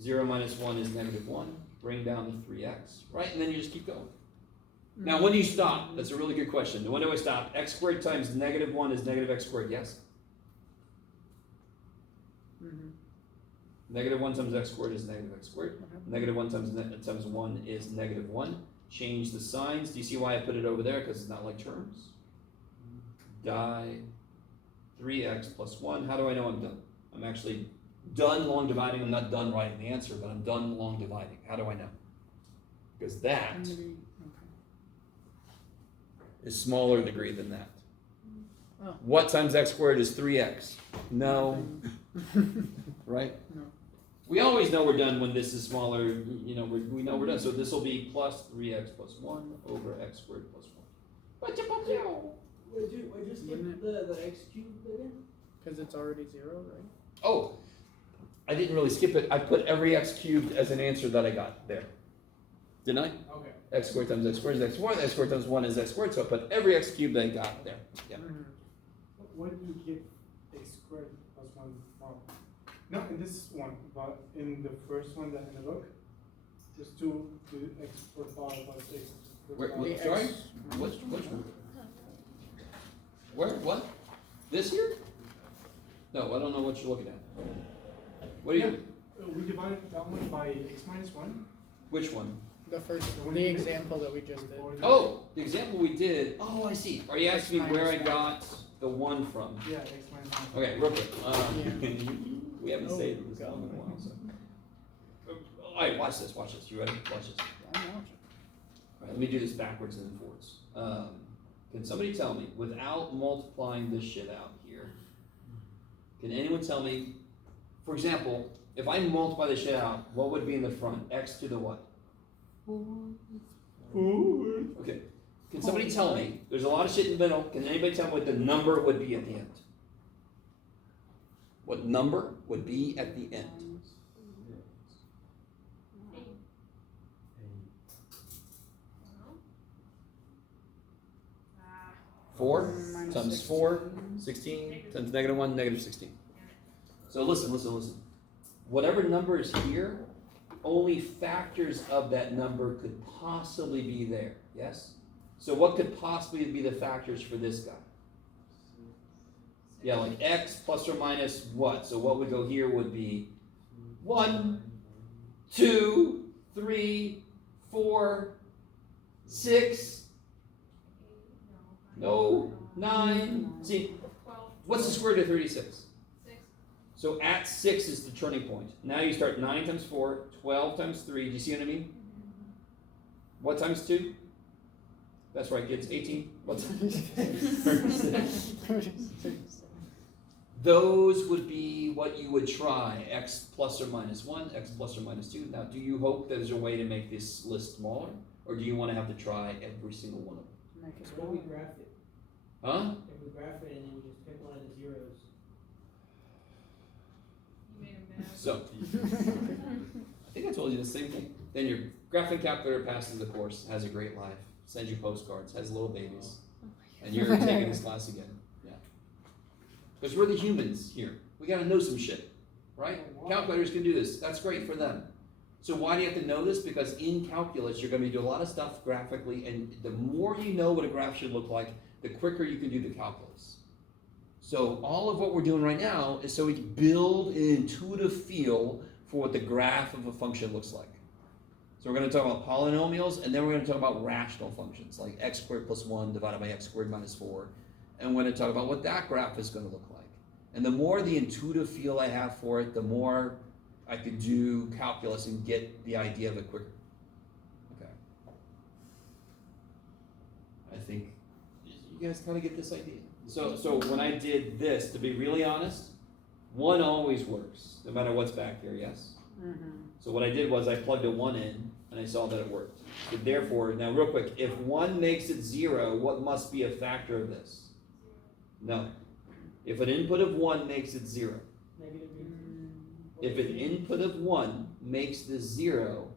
0 minus 1 is negative 1. Bring down the 3x, right? And then you just keep going. Now, when do you stop? That's a really good question. When do I stop? X squared times negative 1 is negative x squared, yes? Negative 1 times x squared is negative x squared. Negative 1 times 1 is negative 1. Change the signs. Do you see why I put it over there? Because it's not like terms. Die 3x plus 1. How do I know I'm done? I'm actually done long dividing. I'm not done writing the answer, but I'm done long dividing. How do I know? Because that is smaller degree than that. Oh. What times x squared is 3x? No. Right? No. We always know we're done when this is smaller, you know, we know we're done. So this will be plus 3x plus 1 over x squared plus 1. Would you just get the x cubed again? Because it's already 0, right? Oh, I didn't really skip it. I put every x cubed as an answer that I got there. Didn't I? Okay. X squared times x squared is x squared. X squared times 1 is x squared. So I put every x cubed I got there. Yeah. Where do you get x squared plus 1 from? Not in this one, but in the first one that in the book. There's 2 x to the power plus x. Wait, sorry? Which one? Where? What? This here? No, I don't know what you're looking at. What are you? We divided that one by x minus 1. Which one? The first, one the you did? example that we just did. Oh, the example we did. Oh, I see. Are you asking me where I X minus got the 1 from? Yeah, x minus 1. Okay, real quick. We haven't saved this long in a while, so. Alright, watch this. You ready? Watch this. I'm watching. Alright, let me do this backwards and then forwards. Can somebody tell me, without multiplying this shit out here, can anyone tell me, for example, if I multiply this shit out, what would be in the front? X to the what? 4. Okay. Can somebody tell me, there's a lot of shit in the middle, can anybody tell me what the number would be at the end? What number would be at the end? Four times 4, 16 times -1, -16. So listen. Whatever number is here, only factors of that number could possibly be there. Yes? So what could possibly be the factors for this guy? Yeah, like x plus or minus what? So what would go here would be 1, 2, 3, 4, 6, no, 9. See, what's the square root of 36? 6. So at 6 is the turning point. Now you start 9 times 4, 12 times 3. Do you see what I mean? What times 2? That's right, kids. 18. What times 36? Those would be what you would try. X plus or minus 1, x plus or minus 2. Now, do you hope there's a way to make this list smaller? Or do you want to have to try every single one of them? When we graph it, Huh? if we graph it and then we just pick one of the zeros. You made a mess. So, I think I told you the same thing. Then your graphing calculator passes the course, has a great life, sends you postcards, has little babies, and you're taking this class again. Yeah. Because we're the humans here. We gotta know some shit, right? Calculators can do this. That's great for them. So why do you have to know this? Because in calculus, you're gonna be doing a lot of stuff graphically, and the more you know what a graph should look like, the quicker you can do the calculus. So all of what we're doing right now is so we can build an intuitive feel for what the graph of a function looks like. So we're going to talk about polynomials, and then we're going to talk about rational functions, like x squared plus 1 divided by x squared minus 4. And we're going to talk about what that graph is going to look like. And the more the intuitive feel I have for it, the more I could do calculus and get the idea of it quicker. Okay. I think you guys kind of get this idea. So when I did this, to be really honest, 1 always works, no matter what's back here, yes? So what I did was I plugged a 1 in, and I saw that it worked. So therefore, now real quick, if 1 makes it 0, what must be a factor of this? No. If an input of 1 makes it 0. Negative If an input of 1 makes this 0,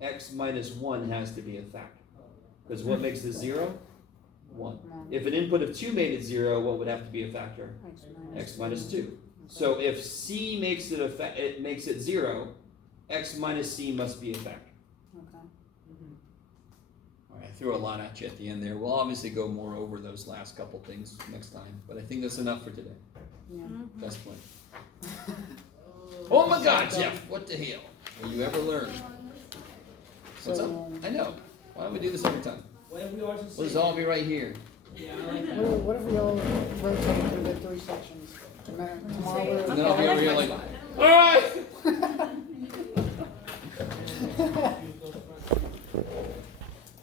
x minus 1 has to be a factor. Because what makes this 0? 1. If an input of 2 made it 0, what would have to be a factor? X minus 2. So if c makes it it makes it 0, x minus c must be a factor. All right, I threw a lot at you at the end there. We'll obviously go more over those last couple things next time, but I think that's enough for today. Best plan. Oh my God, Jeff! What the hell? Will you ever learn? What's up? I know. Why don't we do this every time? What if we all just We'll say- just all be right here. Yeah, I like that. What if we all rotate to the 3 sections? And then tomorrow And then I'll be over here like, all right.